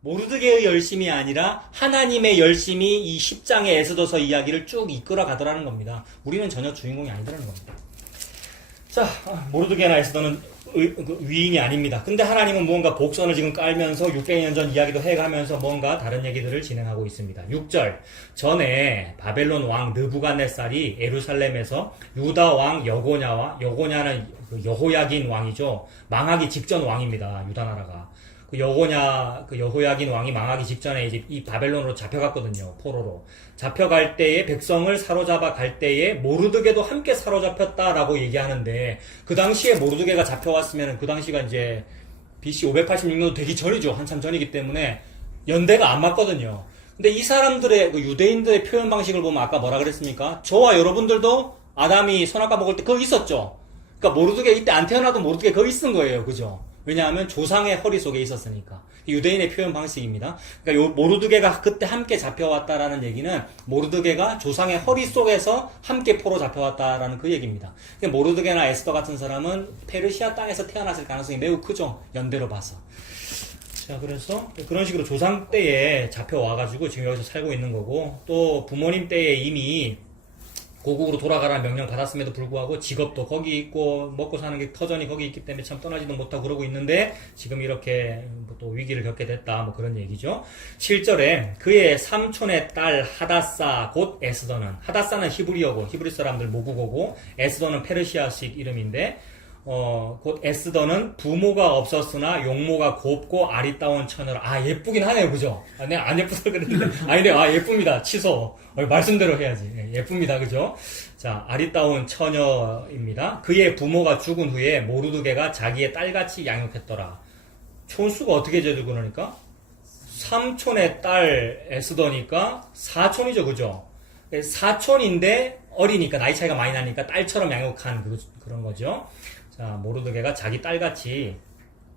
모르드게의 열심이 아니라 하나님의 열심이 이 10장의 에스더서 이야기를 쭉 이끌어 가더라는 겁니다. 우리는 전혀 주인공이 아니더라는 겁니다. 자, 모르드게나 에스더는 위인이 아닙니다. 근데 하나님은 무언가 복선을 지금 깔면서 600년 전 이야기도 해가면서 뭔가 다른 얘기들을 진행하고 있습니다. 6절 전에 바벨론 왕 느부갓네살이 예루살렘에서 유다 왕 여고냐는 여호야긴 왕이죠. 망하기 직전 왕입니다. 유다 나라가. 그 여호야긴 왕이 망하기 직전에 이제 이 바벨론으로 잡혀갔거든요. 포로로. 잡혀갈 때에 백성을 사로잡아 갈 때에 모르드게도 함께 사로잡혔다라고 얘기하는데 그 당시에 모르드게가 잡혀왔으면 그 당시가 이제 BC 586년도 되기 전이죠. 한참 전이기 때문에 연대가 안 맞거든요. 근데 이 사람들의 그 유대인들의 표현 방식을 보면 아까 뭐라 그랬습니까? 저와 여러분들도 아담이 선악과 먹을 때 거기 있었죠. 그러니까 모르드게 이때 안 태어나도 모르드게 거기 있은 거예요. 그죠? 왜냐하면 조상의 허리 속에 있었으니까. 유대인의 표현 방식입니다. 그러니까 요 모르드게가 그때 함께 잡혀왔다라는 얘기는 모르드게가 조상의 허리 속에서 함께 포로 잡혀왔다라는 그 얘기입니다. 그러니까 모르드게나 에스더 같은 사람은 페르시아 땅에서 태어났을 가능성이 매우 크죠. 연대로 봐서. 자, 그래서 그런 식으로 조상 때에 잡혀와가지고 지금 여기서 살고 있는 거고, 또 부모님 때에 이미 고국으로 돌아가라는 명령 받았음에도 불구하고 직업도 거기 있고 먹고 사는 게 터전이 거기 있기 때문에 참 떠나지도 못하고 그러고 있는데 지금 이렇게 또 위기를 겪게 됐다 뭐 그런 얘기죠. 7절에 그의 삼촌의 딸 하다사 곧 에스더는, 하다사는 히브리어고 히브리 사람들 모국어고 에스더는 페르시아식 이름인데 곧 에스더는 부모가 없었으나 용모가 곱고 아리따운 처녀라. 아, 예쁘긴 하네요. 그죠? 아, 내가 안 예뻐서 그랬는데. 아니네. 아, 예쁩니다. 취소. 말씀대로 해야지. 예쁩니다. 그죠? 자, 아리따운 처녀입니다. 그의 부모가 죽은 후에 모르드게가 자기의 딸같이 양육했더라. 촌수가 어떻게 재들고 그러니까? 삼촌의 딸 에스더니까 사촌이죠. 그죠? 사촌인데 어리니까 나이 차이가 많이 나니까 딸처럼 양육한 그런 거죠. 자, 모르드게가 자기 딸같이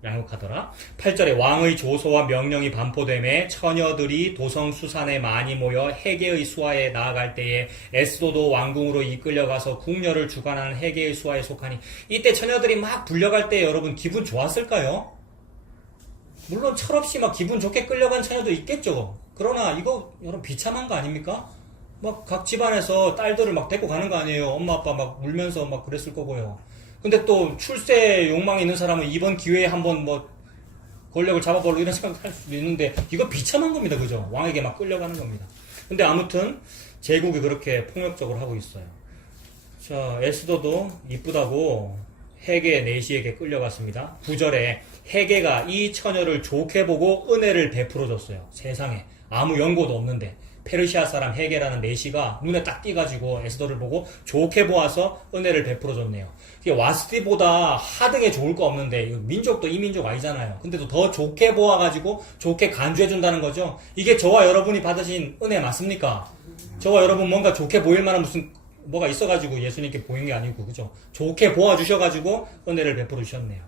양육하더라. 8절에 왕의 조소와 명령이 반포됨에 처녀들이 도성수산에 많이 모여 헤게의 수하에 나아갈 때에 에스더도 왕궁으로 이끌려가서 궁녀를 주관하는 헤게의 수하에 속하니, 이때 처녀들이 막 불려갈 때 여러분 기분 좋았을까요? 물론 철없이 막 기분 좋게 끌려간 처녀도 있겠죠. 그러나 이거 여러분 비참한 거 아닙니까? 막 각 집안에서 딸들을 막 데리고 가는 거 아니에요. 엄마 아빠 막 울면서 막 그랬을 거고요. 근데 또 출세 욕망이 있는 사람은 이번 기회에 한번 뭐 권력을 잡아보려고 이런 생각을 할 수도 있는데 이거 비참한 겁니다. 그죠? 왕에게 막 끌려가는 겁니다. 근데 아무튼 제국이 그렇게 폭력적으로 하고 있어요. 자, 에스더도 이쁘다고 헤게 네시에게 끌려갔습니다. 9절에 헤게가 이 처녀를 좋게 보고 은혜를 베풀어 줬어요. 세상에 아무 연고도 없는데 페르시아 사람 헤게라는 네시가 눈에 딱 띄가지고 에스더를 보고 좋게 보아서 은혜를 베풀어 줬네요. 와스티보다 하등에 좋을 거 없는데 민족도 이 민족 아니잖아요. 근데도 더 좋게 보아가지고 좋게 간주해 준다는 거죠. 이게 저와 여러분이 받으신 은혜 맞습니까? 저와 여러분 뭔가 좋게 보일 만한 무슨 뭐가 있어가지고 예수님께 보인 게 아니고, 그죠? 좋게 보아주셔가지고 은혜를 베풀어 주셨네요.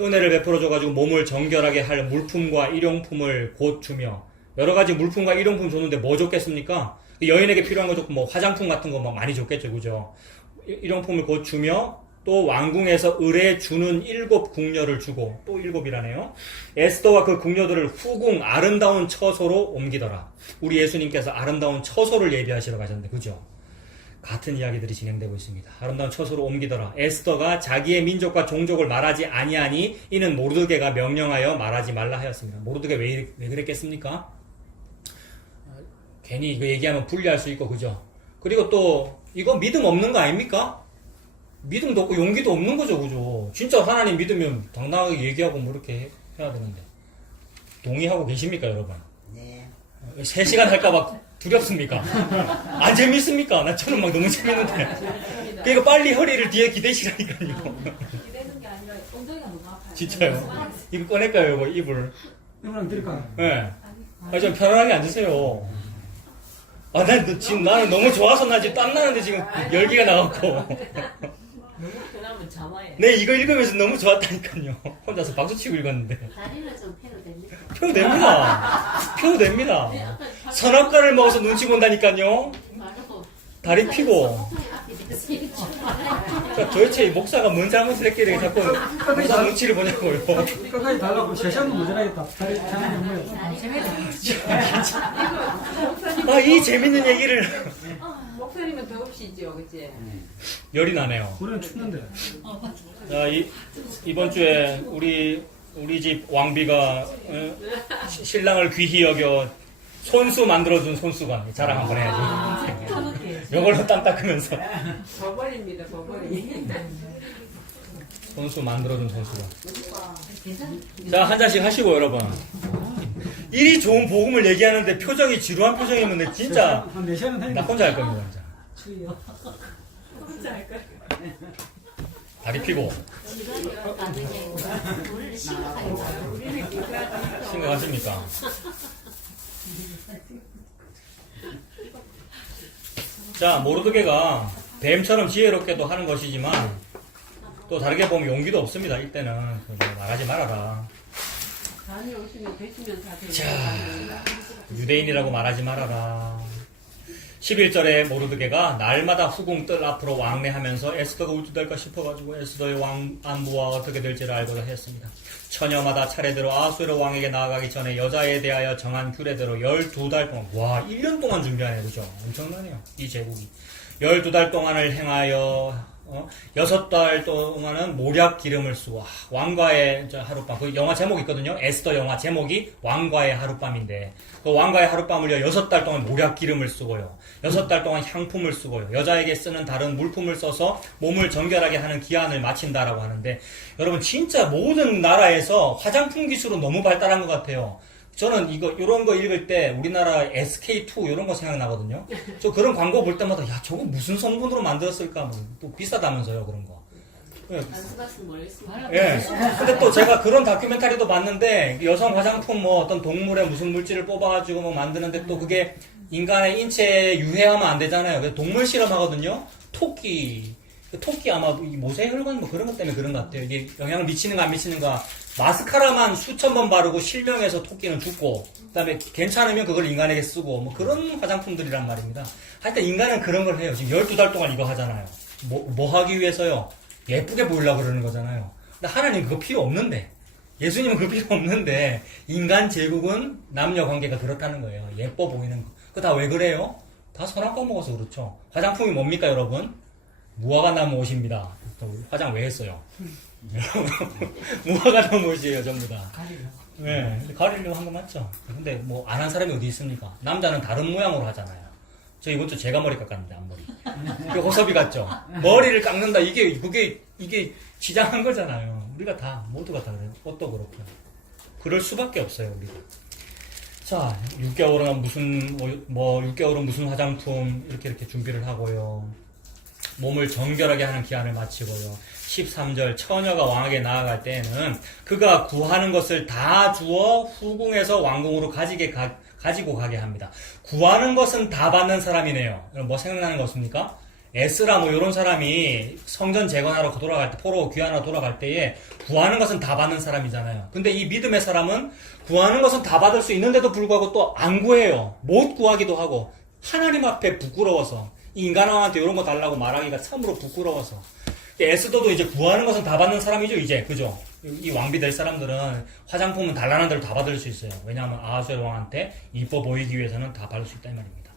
은혜를 베풀어 줘가지고 몸을 정결하게 할 물품과 일용품을 곧 주며, 여러 가지 물품과 일용품 줬는데 뭐 줬겠습니까? 여인에게 필요한 거 줬고 뭐 화장품 같은 거 막 많이 줬겠죠, 그죠? 일용품을 곧 주며 또 왕궁에서 을에 주는 7 궁녀를 주고, 또 7이라네요. 에스더와 그 궁녀들을 후궁 아름다운 처소로 옮기더라. 우리 예수님께서 아름다운 처소를 예비하시러 가셨는데, 그죠? 같은 이야기들이 진행되고 있습니다. 아름다운 처소로 옮기더라. 에스더가 자기의 민족과 종족을 말하지 아니하니 이는 모르드게가 명령하여 말하지 말라 하였습니다. 모르드게 왜 그랬겠습니까? 괜히 이거 얘기하면 불리할 수 있고, 그죠? 그리고 또 이거 믿음 없는 거 아닙니까? 믿음도 없고 용기도 없는 거죠, 그죠? 진짜 하나님 믿으면 당당하게 얘기하고 뭐 이렇게 해야 되는데. 동의하고 계십니까, 여러분? 네. 3시간 할까봐 두렵습니까? 안 재밌습니까? 나 저는 막 너무 재밌는데. 그러니까 빨리 허리를 뒤에 기대시라니까요. 기대는 게 아니라 엉덩이가 너무 아파요. 진짜요? 이거 꺼낼까요, 이거 이불? 이분랑 드릴까요? 네. 아, 좀 편안하게 앉으세요. 아, 지금 나는 너무 좋아서 나 지금 땀나는데 지금 열기가 나왔고. 너무 편하면 자마해. 네, 이거 읽으면서 너무 좋았다니까요. 혼자서 박수치고 읽었는데. 다리는 좀 펴도 됩니까? 펴도 됩니다. 펴도 됩니다. 선악과를 먹어서 눈치 본다니까요. 말고 다리 피고. 소통이 앞에 있으니까 그러니까 도대체 이 목사가 뭔 잘못을 했길래 자꾸 목사 눈치를 보냐고요. 끝까지 달라고 셋이하면 모자라겠다. 아, 이 재밌는 얘기를. 목소리면 더없이죠, 그치? 열이 나네요. 우리는 춥는데. 자, 이번 주에 우리 집 왕비가 신랑을 귀히 여겨 손수 만들어준 손수건 자랑 한번 해야지. 이걸로 땀 닦으면서 버버리입니다, 버버리. 손수 만들어준 손수건. 자, 한 잔씩 하시고 여러분. 일이 좋은 복음을 얘기하는데 표정이 지루한 표정이면 내 진짜 한 4시간은 나 하니까. 혼자 할 겁니다. 진짜. 혼자 할까요? 다리 피고 생각하십니까? 자, 모르드게가 뱀처럼 지혜롭게도 하는 것이지만 또 다르게 보면 용기도 없습니다. 이때는 말하지 말아라. 다녀오시면 되시면 다 되고. 자, 유대인이라고 말하지 말아라. 11절에 모르드게가 날마다 후궁 뜰 앞으로 왕래하면서 에스더가 울주될까 싶어가지고 에스더의 왕 안부와 어떻게 될지를 알고자 했습니다. 처녀마다 차례대로 아수에로 왕에게 나아가기 전에 여자에 대하여 정한 규례대로 12달 동안, 와, 1년 동안 준비하네, 그죠? 엄청나네요, 이 제국이. 12달 동안을 행하여 6달 동안은 모략 기름을 쓰고, 왕과의 하룻밤, 그 영화 제목이 있거든요. 에스더 영화 제목이 왕과의 하룻밤인데, 그 왕과의 하룻밤을요 6달 동안 모략 기름을 쓰고요, 6달 동안 향품을 쓰고요, 여자에게 쓰는 다른 물품을 써서 몸을 정결하게 하는 기한을 마친다라고 하는데, 여러분 진짜 모든 나라에서 화장품 기술은 너무 발달한 것 같아요. 저는 요런 거 읽을 때 우리나라 SK2 요런 거 생각나거든요. 저 그런 광고 볼 때마다, 야, 저거 무슨 성분으로 만들었을까? 뭐, 또 비싸다면서요, 그런 거. 예. 안 써봤으면 모르겠습니다. 예. 근데 또 제가 그런 다큐멘터리도 봤는데, 여성 화장품 뭐 어떤 동물의 무슨 물질을 뽑아가지고 뭐 만드는데 또 그게 인간의 인체에 유해하면 안 되잖아요. 그래서 동물 실험하거든요. 토끼 아마 이 모세혈관 뭐 그런 것 때문에 그런 것 같아요. 이게 영향을 미치는가 안 미치는가. 마스카라만 수천 번 바르고 실명해서 토끼는 죽고, 그 다음에 괜찮으면 그걸 인간에게 쓰고, 뭐 그런 화장품들이란 말입니다. 하여튼 인간은 그런 걸 해요. 지금 12달 동안 이거 하잖아요. 뭐 하기 위해서요? 예쁘게 보이려고 그러는 거잖아요. 근데 하나님 그거 필요 없는데, 예수님은 그거 필요 없는데, 인간 제국은 남녀 관계가 그렇다는 거예요. 예뻐 보이는 거. 그거 다 왜 그래요? 다 선악과 먹어서 그렇죠. 화장품이 뭡니까, 여러분? 무화과 나무 옷입니다. 화장 왜 했어요? 무화과 나무 옷이에요, 전부 다. 네, 가리려고 한 거 맞죠? 근데 뭐 안 한 사람이 어디 있습니까? 남자는 다른 모양으로 하잖아요. 저 이번 주 제가 머리 깎았는데, 앞머리. 그 호섭이 같죠? 머리를 깎는다, 이게 지장한 거잖아요. 우리가 다, 모두가 다 그래요. 옷도 그렇고. 그럴 수밖에 없어요, 우리가. 자, 6개월은 무슨, 6개월은 무슨 화장품, 이렇게 준비를 하고요. 몸을 정결하게 하는 기한을 마치고요. 13절, 처녀가 왕에게 나아갈 때에는 그가 구하는 것을 다 주어 후궁에서 왕궁으로 가지고 가게 합니다. 구하는 것은 다 받는 사람이네요. 뭐 생각나는 거 없습니까? 에스라 뭐 이런 사람이 성전 재건하러 돌아갈 때, 포로 귀환하러 돌아갈 때에 구하는 것은 다 받는 사람이잖아요. 근데 이 믿음의 사람은 구하는 것은 다 받을 수 있는데도 불구하고 또 안 구해요. 못 구하기도 하고, 하나님 앞에 부끄러워서, 인간왕한테 이런 거 달라고 말하기가 참으로 부끄러워서. 에스더도 이제 구하는 것은 다 받는 사람이죠, 이제. 그죠? 이 왕비 될 사람들은 화장품은 달라는 대로 다 받을 수 있어요. 왜냐하면 아하수에로 왕한테 이뻐 보이기 위해서는 다 받을 수 있다, 이 말입니다.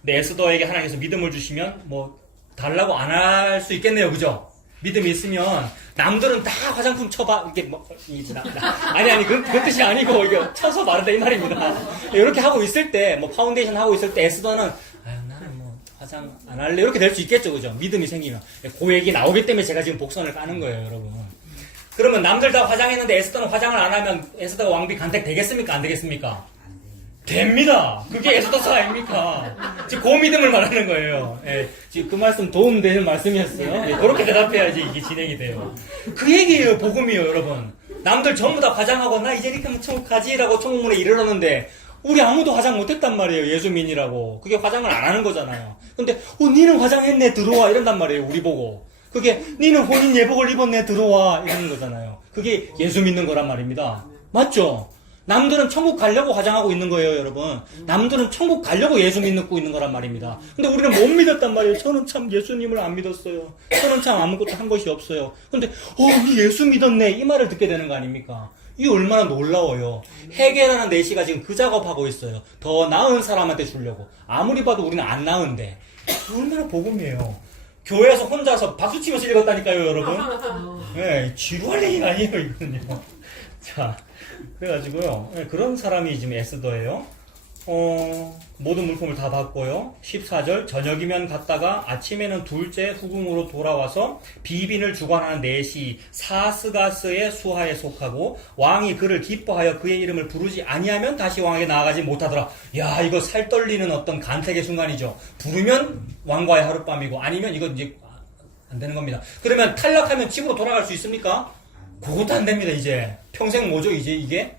근데 에스더에게 하나님께서 믿음을 주시면, 뭐, 달라고 안 할 수 있겠네요, 그죠? 믿음이 있으면, 남들은 다 화장품 쳐봐, 이게 뭐, 아니, 그 뜻이 아니고, 이게 쳐서 마른다, 이 말입니다. 이렇게 하고 있을 때, 뭐, 파운데이션 하고 있을 때 에스더는, 나는 뭐, 화장 안 할래? 이렇게 될 수 있겠죠, 그죠? 믿음이 생기면. 그 얘기 나오기 때문에 제가 지금 복선을 까는 거예요, 여러분. 그러면 남들 다 화장했는데 에스더는 화장을 안 하면 에스더가 왕비 간택 되겠습니까? 안 되겠습니까? 됩니다. 그게 에스더서 아닙니까? 지금 그 믿음을 말하는 거예요. 예, 지금 그 말씀 도움되는 말씀이었어요. 예, 그렇게 대답해야지 이게 진행이 돼요. 그 얘기예요, 복음이요, 여러분. 남들 전부 다 화장하고 나 이제 이렇게 하면 천국 가지라고 천국문에 이르렀는데 우리 아무도 화장 못했단 말이에요. 예수민이라고. 그게 화장을 안 하는 거잖아요. 근데 니는 화장했네, 들어와, 이런단 말이에요, 우리 보고. 그게 니는 혼인 예복을 입었네, 들어와, 이러는 거잖아요. 그게 예수 믿는 거란 말입니다. 맞죠? 남들은 천국 가려고 화장하고 있는 거예요, 여러분. 남들은 천국 가려고 예수 믿고 있는 거란 말입니다. 근데 우리는 못 믿었단 말이에요. 저는 참 예수님을 안 믿었어요. 저는 참 아무것도 한 것이 없어요. 근데, 우리 예수 믿었네. 이 말을 듣게 되는 거 아닙니까? 이게 얼마나 놀라워요. 해결하는 내시가 지금 그 작업하고 있어요. 더 나은 사람한테 주려고. 아무리 봐도 우리는 안 나은데. 얼마나 복음이에요. 교회에서 혼자서 박수치면서 읽었다니까요, 여러분. 네, 지루할 얘기가 아니에요, 이거는요. 자, 그래가지고요. 네, 그런 사람이 지금 에스더예요. 모든 물품을 다 받고요. 14절, 저녁이면 갔다가 아침에는 둘째 후궁으로 돌아와서 비빈을 주관하는 넷이 사스가스의 수하에 속하고 왕이 그를 기뻐하여 그의 이름을 부르지 아니하면 다시 왕에게 나아가지 못하더라. 야, 이거 살 떨리는 어떤 간택의 순간이죠. 부르면 왕과의 하룻밤이고 아니면 이거 이제 안 되는 겁니다. 그러면 탈락하면 집으로 돌아갈 수 있습니까? 그것도 안 됩니다, 이제. 평생 뭐죠, 이제 이게?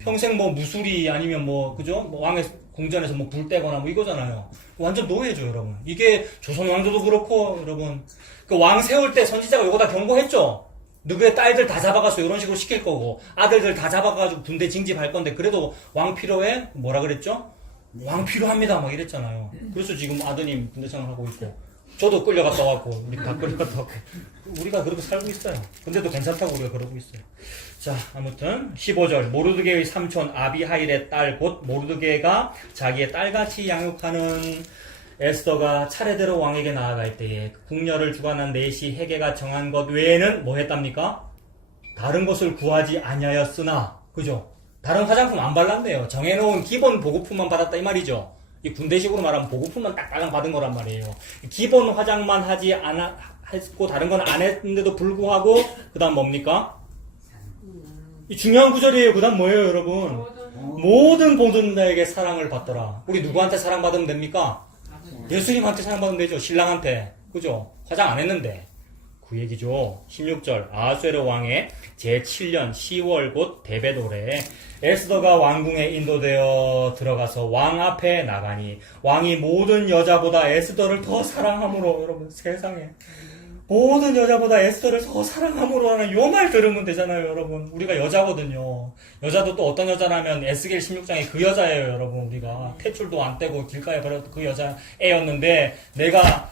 평생 뭐 무술이 아니면 뭐, 그죠? 뭐 왕의 궁전에서 뭐 불 떼거나 뭐 이거잖아요. 완전 노예죠, 여러분. 이게 조선 왕조도 그렇고, 여러분. 그 왕 세울 때 선지자가 요거 다 경고했죠? 누구의 딸들 다 잡아가서 이런 식으로 시킬 거고, 아들들 다 잡아가지고 군대 징집할 건데, 그래도 왕 필요해? 뭐라 그랬죠? 왕 필요합니다. 막 이랬잖아요. 그래서 지금 아드님 군대 생활하고 있고, 저도 끌려갔다 왔고, 우리 다 끌려갔다 왔고, 우리가 그렇게 살고 있어요. 근데도 괜찮다고 우리가 그러고 있어요. 자, 아무튼 15절 모르드게의 삼촌 아비하일의 딸 곧 모르드게가 자기의 딸같이 양육하는 에스더가 차례대로 왕에게 나아갈 때에 궁녀를 주관한 넷이 해계가 정한 것 외에는 뭐 했답니까? 다른 것을 구하지 아니하였으나, 그죠? 다른 화장품 안 발랐네요. 정해놓은 기본 보급품만 받았다 이 말이죠. 이 군대식으로 말하면 보급품만 딱딱 받은 거란 말이에요. 기본 화장만 하지 않았고 다른 건 안 했는데도 불구하고 그 다음 뭡니까? 이 중요한 구절이에요. 그 다음 뭐예요, 여러분? 모든 보는 자에게 사랑을 받더라. 우리 누구한테 사랑받으면 됩니까? 예수님한테 사랑받으면 되죠. 신랑한테. 그죠? 화장 안 했는데. 그 얘기죠. 16절 아하수에르 왕의 제7년 10월 곧 데베돌에 에스더가 왕궁에 인도되어 들어가서 왕 앞에 나가니 왕이 모든 여자보다 에스더를 더 사랑함으로, 여러분 세상에 모든 여자보다 에스더를 더 사랑함으로 하는 요 말 들으면 되잖아요, 여러분. 우리가 여자거든요. 여자도 또 어떤 여자라면 에스겔 16장에 그 여자예요, 여러분. 우리가 탯줄도 안 떼고 길가에 버렸던 그 여자 애였는데 내가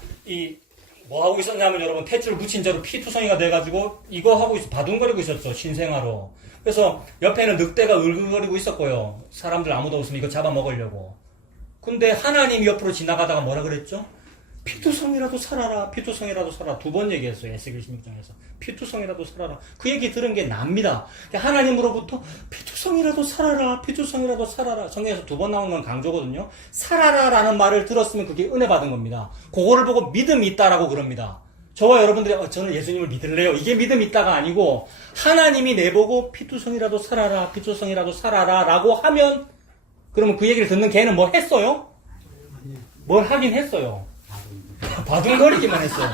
뭐 하고 있었냐면 여러분 탯줄 붙인 채로 피투성이가 돼가지고 이거 하고 바둥거리고 있었죠, 신생아로. 그래서 옆에는 늑대가 울긋거리고 있었고요. 사람들 아무도 없으면 이거 잡아먹으려고. 근데 하나님이 옆으로 지나가다가 뭐라 그랬죠? 피투성이라도 살아라, 피투성이라도 살아라. 두 번 얘기했어요, 에스겔 16장에서. 피투성이라도 살아라. 그 얘기 들은 게 납니다. 하나님으로부터 피투성이라도 살아라, 피투성이라도 살아라. 성경에서 두 번 나오는 건 강조거든요. 살아라 라는 말을 들었으면 그게 은혜 받은 겁니다. 그거를 보고 믿음이 있다라고 그럽니다. 저와 여러분들이 저는 예수님을 믿을래요, 이게 믿음이 있다가 아니고 하나님이 내보고 피투성이라도 살아라, 피투성이라도 살아라 라고 하면, 그러면 그 얘기를 듣는 걔는 뭐 했어요? 뭘 하긴 했어요. 바둥거리기만 했어요.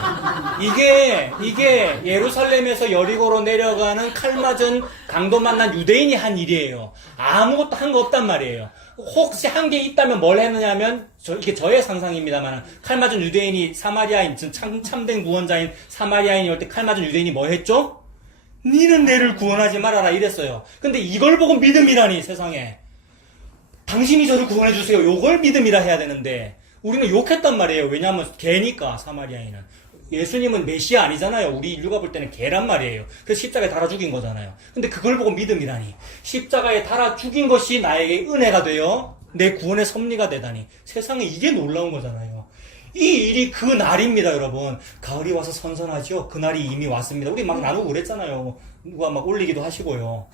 이게 예루살렘에서 여리고로 내려가는 칼 맞은 강도 만난 유대인이 한 일이에요. 아무것도 한 거 없단 말이에요. 혹시 한 게 있다면 뭘 했느냐면, 이게 저의 상상입니다만, 칼 맞은 유대인이 사마리아인, 참된 구원자인 사마리아인이 올 때 칼 맞은 유대인이 뭐 했죠? 니는 내를 구원하지 말아라 이랬어요. 근데 이걸 보고 믿음이라니, 세상에. 당신이 저를 구원해주세요. 요걸 믿음이라 해야 되는데, 우리는 욕했단 말이에요. 왜냐하면 개니까, 사마리아인은. 예수님은 메시아 아니잖아요. 우리 인류가 볼 때는 개란 말이에요. 그래서 십자가에 달아 죽인 거잖아요. 근데 그걸 보고 믿음이라니. 십자가에 달아 죽인 것이 나에게 은혜가 되어 내 구원의 섭리가 되다니. 세상에 이게 놀라운 거잖아요. 이 일이 그 날입니다, 여러분. 가을이 와서 선선하죠? 그 날이 이미 왔습니다. 우리 막 나누고 그랬잖아요. 누가 막 올리기도 하시고요.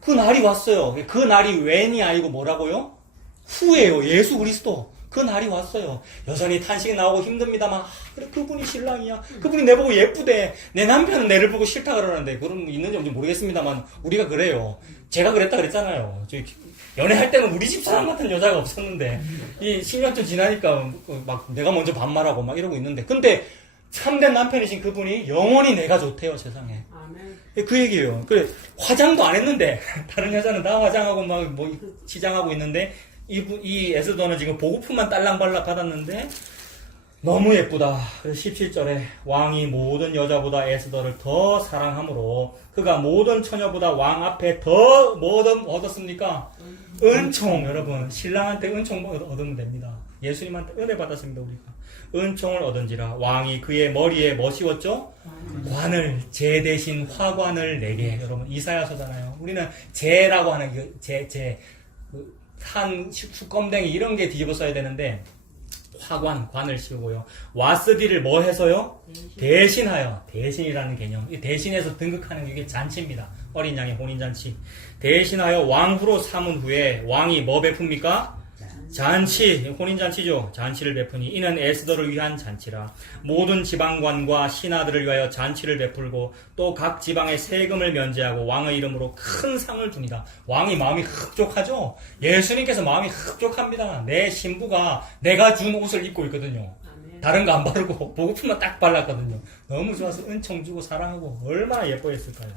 그 날이 왔어요. 그 날이 웬이 아니고 뭐라고요? 후예요. 예수 그리스도. 그 날이 왔어요. 여전히 탄식이 나오고 힘듭니다만, 그래, 그분이 신랑이야. 그분이 내보고 예쁘대. 내 남편은 내를 보고 싫다 그러는데, 그런 있는지 없는지 모르겠습니다만, 우리가 그래요. 제가 그랬다 그랬잖아요. 연애할 때는 우리 집 사람 같은 여자가 없었는데, 이 10년쯤 지나니까, 막 내가 먼저 반말하고 막 이러고 있는데, 근데 참된 남편이신 그분이 영원히 내가 좋대요, 세상에. 아멘. 그 얘기예요. 그래, 화장도 안 했는데, 다른 여자는 다 화장하고 막 뭐 치장하고 있는데, 이 에스더는 지금 보급품만 딸랑발랑 받았는데, 너무 예쁘다. 그래서 17절에 왕이 모든 여자보다 에스더를 더 사랑하므로 그가 모든 처녀보다 왕 앞에 더 뭐든 얻었습니까? 은총. 여러분 신랑한테 은총 얻으면 됩니다. 예수님한테 은혜 받았습니다. 우리가 은총을 얻은지라 왕이 그의 머리에 뭐 씌웠죠? 관을, 제 대신 화관을 내게. 여러분 이사야서잖아요. 우리는 제라고 하는 산, 수검댕이 이런 게 뒤집어 써야 되는데 관을 씌우고요. 와스디를 뭐 해서요? 대신하여. 대신이라는 개념. 이 대신해서 등극하는 게 이게 잔치입니다. 어린 양의 혼인잔치. 대신하여 왕후로 삼은 후에 왕이 뭐 베풉니까? 잔치, 혼인잔치죠. 잔치를 베푸니 이는 에스더를 위한 잔치라. 모든 지방관과 신하들을 위하여 잔치를 베풀고 또 각 지방의 세금을 면제하고 왕의 이름으로 큰 상을 줍니다. 왕이 마음이 흡족하죠. 예수님께서 마음이 흡족합니다. 내 신부가 내가 준 옷을 입고 있거든요. 다른 거 안 바르고 보급품만 딱 발랐거든요. 너무 좋아서 은총 주고 사랑하고 얼마나 예뻐했을까요?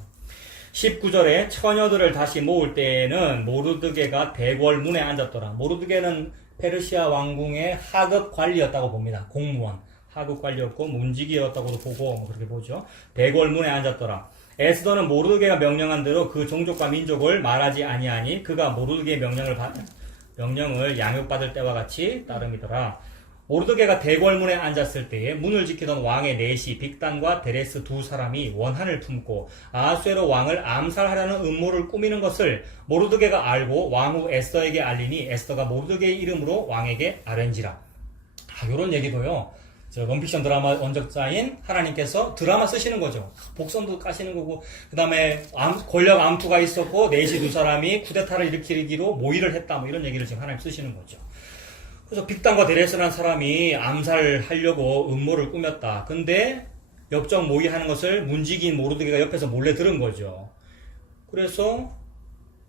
19절에 처녀들을 다시 모을 때에는 모르드게가 대궐 문에 앉았더라. 모르드게는 페르시아 왕궁의 하급 관리였다고 봅니다. 공무원. 하급 관리였고 문지기였다고도 보고 뭐 그렇게 보죠. 대궐 문에 앉았더라. 에스더는 모르드게가 명령한 대로 그 종족과 민족을 말하지 아니하니 그가 모르드게의 명령을 양육받을 때와 같이 따름이더라. 모르드게가 대궐문에 앉았을 때에 문을 지키던 왕의 내시 빅단과 데레스 두 사람이 원한을 품고 아수에로 왕을 암살하려는 음모를 꾸미는 것을 모르드게가 알고 왕후 에스더에게 알리니 에스더가 모르드게의 이름으로 왕에게 아뢰니라. 요런 얘기도요. 저 넌픽션 드라마 원작자인 하나님께서 드라마 쓰시는 거죠. 복선도 까시는 거고, 그 다음에 권력 암투가 있었고 내시 두 사람이 쿠데타를 일으키기로 모의를 했다. 뭐 이런 얘기를 지금 하나님 쓰시는 거죠. 그래서 빅단과 데레스라는 사람이 암살하려고 음모를 꾸몄다. 근데 역적 모의하는 것을 문지기인 모르드게가 옆에서 몰래 들은 거죠. 그래서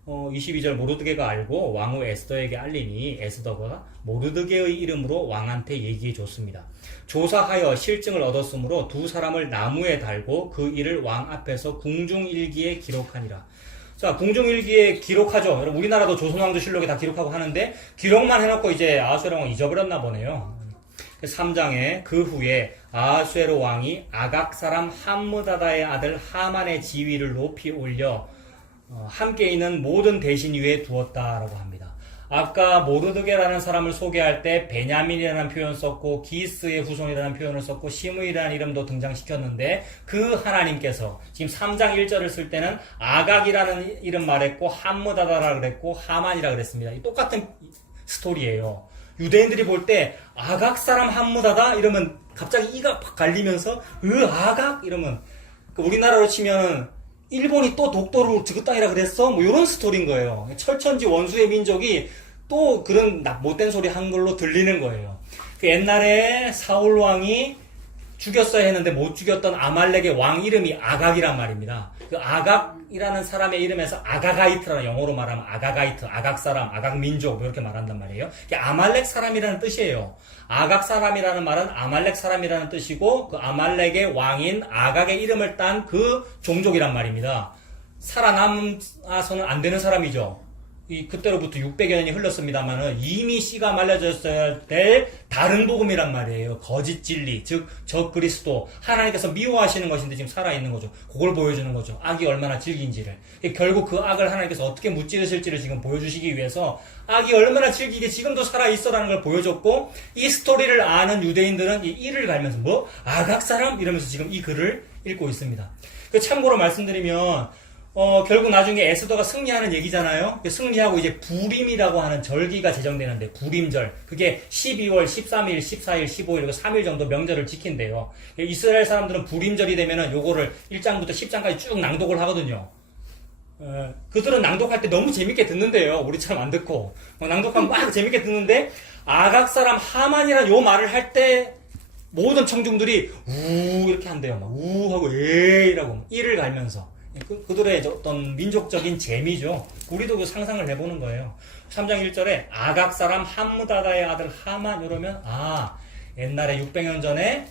22절 모르드게가 알고 왕후 에스더에게 알리니 에스더가 모르드게의 이름으로 왕한테 얘기해 줬습니다. 조사하여 실증을 얻었으므로 두 사람을 나무에 달고 그 일을 왕 앞에서 궁중일기에 기록하니라. 자, 궁중일기에 기록하죠. 여러분, 우리나라도 조선왕조실록에 다 기록하고 하는데, 기록만 해놓고 이제 아하수에로 왕이 잊어버렸나 보네요. 3장에 그 후에 아하수에로 왕이 아각 사람 함므다다의 아들 하만의 지위를 높이 올려 함께 있는 모든 대신 위에 두었다라고 합니다. 아까 모르드게라는 사람을 소개할 때 베냐민이라는 표현 썼고 기스의 후손이라는 표현을 썼고 시므이라는 이름도 등장시켰는데 그 하나님께서 지금 3장 1절을 쓸 때는 아각이라는 이름 말했고 함므다다라 그랬고 하만이라 그랬습니다. 똑같은 스토리예요. 유대인들이 볼 때 아각 사람 함므다다 이러면 갑자기 이가 팍 갈리면서 아각 이러면 우리나라로 치면 일본이 또 독도를 그 땅이라 그랬어? 뭐 이런 스토리인 거예요. 철천지 원수의 민족이 또 그런 못된 소리 한 걸로 들리는 거예요. 옛날에 사울 왕이 죽였어야 했는데 못 죽였던 아말렉의 왕 이름이 아각이란 말입니다. 그 아각이라는 사람의 이름에서 아가가이트라는 영어로 말하면 아가가이트, 아각 사람, 아각 민족 뭐 이렇게 말한단 말이에요. 그게 아말렉 사람이라는 뜻이에요. 아각 사람이라는 말은 아말렉 사람이라는 뜻이고 그 아말렉의 왕인 아각의 이름을 딴 그 종족이란 말입니다. 살아남아서는 안 되는 사람이죠. 그때로부터 600여 년이 흘렀습니다만은 이미 씨가 말려졌어야 될 다른 복음이란 말이에요. 거짓 진리, 즉 적그리스도, 하나님께서 미워하시는 것인데 지금 살아있는 거죠. 그걸 보여주는 거죠. 악이 얼마나 질긴지를. 결국 그 악을 하나님께서 어떻게 무찌르실지를 지금 보여주시기 위해서 악이 얼마나 질기게 지금도 살아있어라는 걸 보여줬고, 이 스토리를 아는 유대인들은 이 일을 갈면서 아각 사람? 이러면서 지금 이 글을 읽고 있습니다. 참고로 말씀드리면 결국 나중에 에스더가 승리하는 얘기잖아요. 승리하고 이제 부림이라고 하는 절기가 제정되는데, 부림절. 그게 12월 13일, 14일, 15일, 3일 정도 명절을 지킨대요. 이스라엘 사람들은 부림절이 되면은 요거를 1장부터 10장까지 쭉 낭독을 하거든요. 그들은 낭독할 때 너무 재밌게 듣는데요. 우리처럼 안 듣고. 낭독하면 막 재밌게 듣는데, 아각 사람 하만이란 요 말을 할 때, 모든 청중들이 이렇게 한대요. 하고 에이라고 이를 갈면서. 그들의 어떤 민족적인 재미죠. 우리도 그 상상을 해보는 거예요. 3장 1절에 아각 사람 함므다다의 아들 하만 이러면 옛날에 600년 전에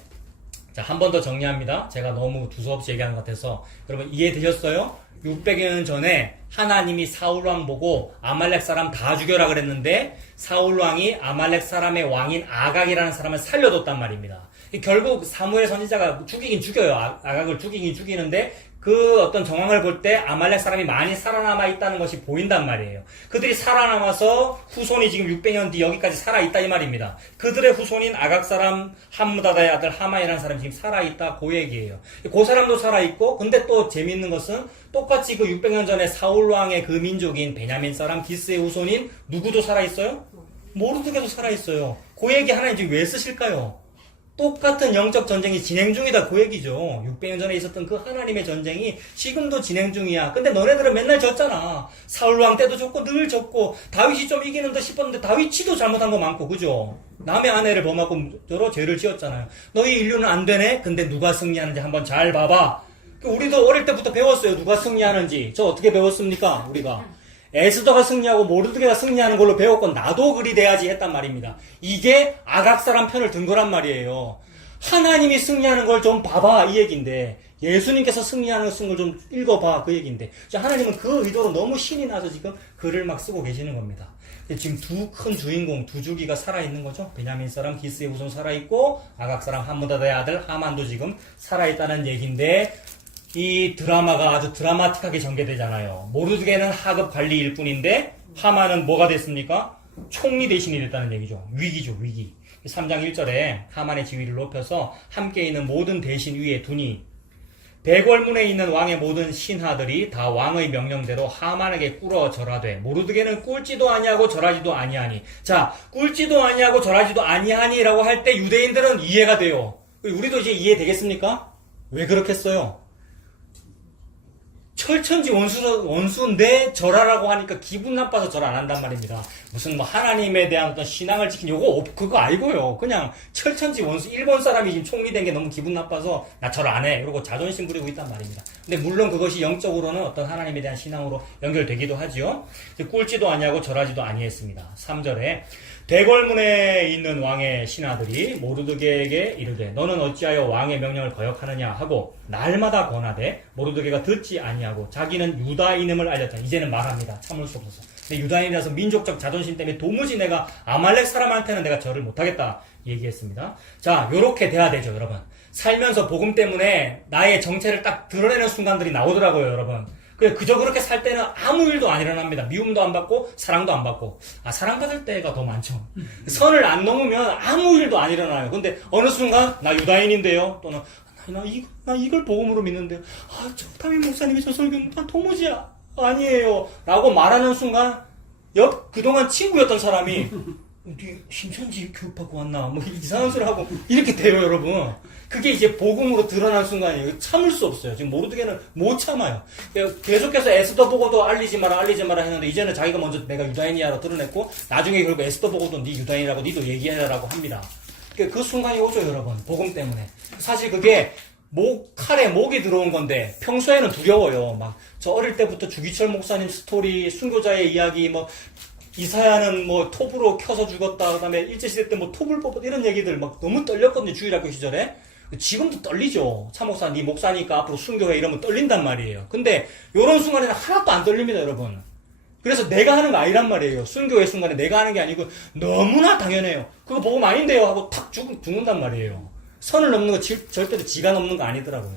자, 한 번 더 정리합니다. 제가 너무 두서없이 얘기하는 것 같아서. 여러분, 이해되셨어요? 600여 년 전에 하나님이 사울왕 보고 아말렉 사람 다 죽여라 그랬는데 사울왕이 아말렉 사람의 왕인 아각이라는 사람을 살려뒀단 말입니다. 결국 사무엘 선지자가 죽이긴 죽여요. 아각을 죽이긴 죽이는데 그 어떤 정황을 볼 때 아말렉 사람이 많이 살아남아 있다는 것이 보인단 말이에요. 그들이 살아남아서 후손이 지금 600년 뒤 여기까지 살아있다 이 말입니다. 그들의 후손인 아각 사람 함무다다의 아들 하마이라는 사람이 지금 살아있다 그 얘기예요. 그 사람도 살아있고 근데 또 재미있는 것은 똑같이 그 600년 전에 사울왕의 그 민족인 베냐민 사람 기스의 후손인 누구도 살아있어요? 모르드게도 살아있어요. 그 얘기 하나님 지금 왜 쓰실까요? 똑같은 영적 전쟁이 진행 중이다 그 얘기죠. 600년 전에 있었던 그 하나님의 전쟁이 지금도 진행 중이야. 근데 너네들은 맨날 졌잖아. 사울왕 때도 졌고 늘 졌고 다윗이 좀 이기는 듯 싶었는데 다윗이도 잘못한 거 많고 그죠? 남의 아내를 범하고 저로 죄를 지었잖아요. 너희 인류는 안 되네? 근데 누가 승리하는지 한번 잘 봐봐. 우리도 어릴 때부터 배웠어요. 누가 승리하는지. 저 어떻게 배웠습니까? 우리가. 에스더가 승리하고 모르드게가 승리하는 걸로 배웠건 나도 그리 돼야지 했단 말입니다. 이게 아각 사람 편을 든 거란 말이에요. 하나님이 승리하는 걸 좀 봐봐 이 얘기인데 예수님께서 승리하는 걸 좀 읽어봐 그 얘기인데 하나님은 그 의도로 너무 신이 나서 지금 글을 막 쓰고 계시는 겁니다. 지금 두 큰 주인공 두 줄기가 살아있는 거죠. 베냐민 사람 기스의 후손 살아있고 아각 사람 함무다다의 아들 하만도 지금 살아있다는 얘기인데 이 드라마가 아주 드라마틱하게 전개되잖아요. 모르드게는 하급 관리일 뿐인데 하만은 뭐가 됐습니까? 총리 대신이 됐다는 얘기죠. 위기죠, 위기. 3장 1절에 하만의 지위를 높여서 함께 있는 모든 대신 위에 두니 대궐문에 있는 왕의 모든 신하들이 다 왕의 명령대로 하만에게 꿇어 절하되 모르드게는 꿇지도 아니하고 절하지도 아니하니. 자, 꿇지도 아니하고 절하지도 아니하니라고 할 때 유대인들은 이해가 돼요. 우리도 이제 이해되겠습니까? 왜 그렇겠어요? 철천지 원수인데 절하라고 하니까 기분 나빠서 절 안 한단 말입니다. 무슨 뭐 하나님에 대한 어떤 신앙을 지킨 그거 알고요. 그냥 철천지 원수 일본 사람이 지금 총리 된 게 너무 기분 나빠서 나 절 안 해. 이러고 자존심 부리고 있단 말입니다. 근데 물론 그것이 영적으로는 어떤 하나님에 대한 신앙으로 연결되기도 하죠. 꿇지도 아니하고 절하지도 아니했습니다. 3절에 대궐문에 있는 왕의 신하들이 모르드게에게 이르되 너는 어찌하여 왕의 명령을 거역하느냐 하고 날마다 권하되 모르드게가 듣지 아니하고 자기는 유다인임을 알렸다. 이제는 말합니다. 참을 수 없어서. 근데 유다인이라서 민족적 자존심 때문에 도무지 내가 아말렉 사람한테는 내가 절을 못하겠다 얘기했습니다. 자, 요렇게 돼야 되죠, 여러분. 살면서 복음 때문에 나의 정체를 딱 드러내는 순간들이 나오더라고요, 여러분. 그저 그렇게 살 때는 아무 일도 안 일어납니다. 미움도 안 받고 사랑도 안 받고. 사랑받을 때가 더 많죠. 선을 안 넘으면 아무 일도 안 일어나요. 근데 어느 순간 나 유다인인데요. 또는 나 이걸 복음으로 믿는데요. 담임 목사님이 저 설교는 다 도무지 아니에요. 라고 말하는 순간 그동안 친구였던 사람이 네 신천지 교육받고 왔나? 뭐 이상한 소리 하고 이렇게 돼요, 여러분. 그게 이제 복음으로 드러난 순간이에요. 참을 수 없어요. 지금 모르드게는 못 참아요. 계속해서 에스더 보고도 알리지 마라 했는데 이제는 자기가 먼저 내가 유다인이야라고 드러냈고 나중에 결국 에스더 보고도 네 유다인이라고 니도 얘기해라라고 합니다. 그 순간이 오죠, 여러분. 복음 때문에. 사실 그게 칼에 목이 들어온 건데 평소에는 두려워요. 저 어릴 때부터 주기철 목사님 스토리, 순교자의 이야기, 이사야는 톱으로 켜서 죽었다. 그 다음에 일제시대 때 톱을 뽑았다. 이런 얘기들 너무 떨렸거든요. 주일학교 시절에. 지금도 떨리죠. 차 목사, 네 목사니까 앞으로 순교해 이러면 떨린단 말이에요. 근데 요런 순간에는 하나도 안 떨립니다, 여러분. 그래서 내가 하는 거 아니란 말이에요. 순교의 순간에 내가 하는 게 아니고 너무나 당연해요. 그거 복음 아닌데요 하고 탁 죽는단 말이에요. 선을 넘는 거 절대로 지가 넘는 거 아니더라고요.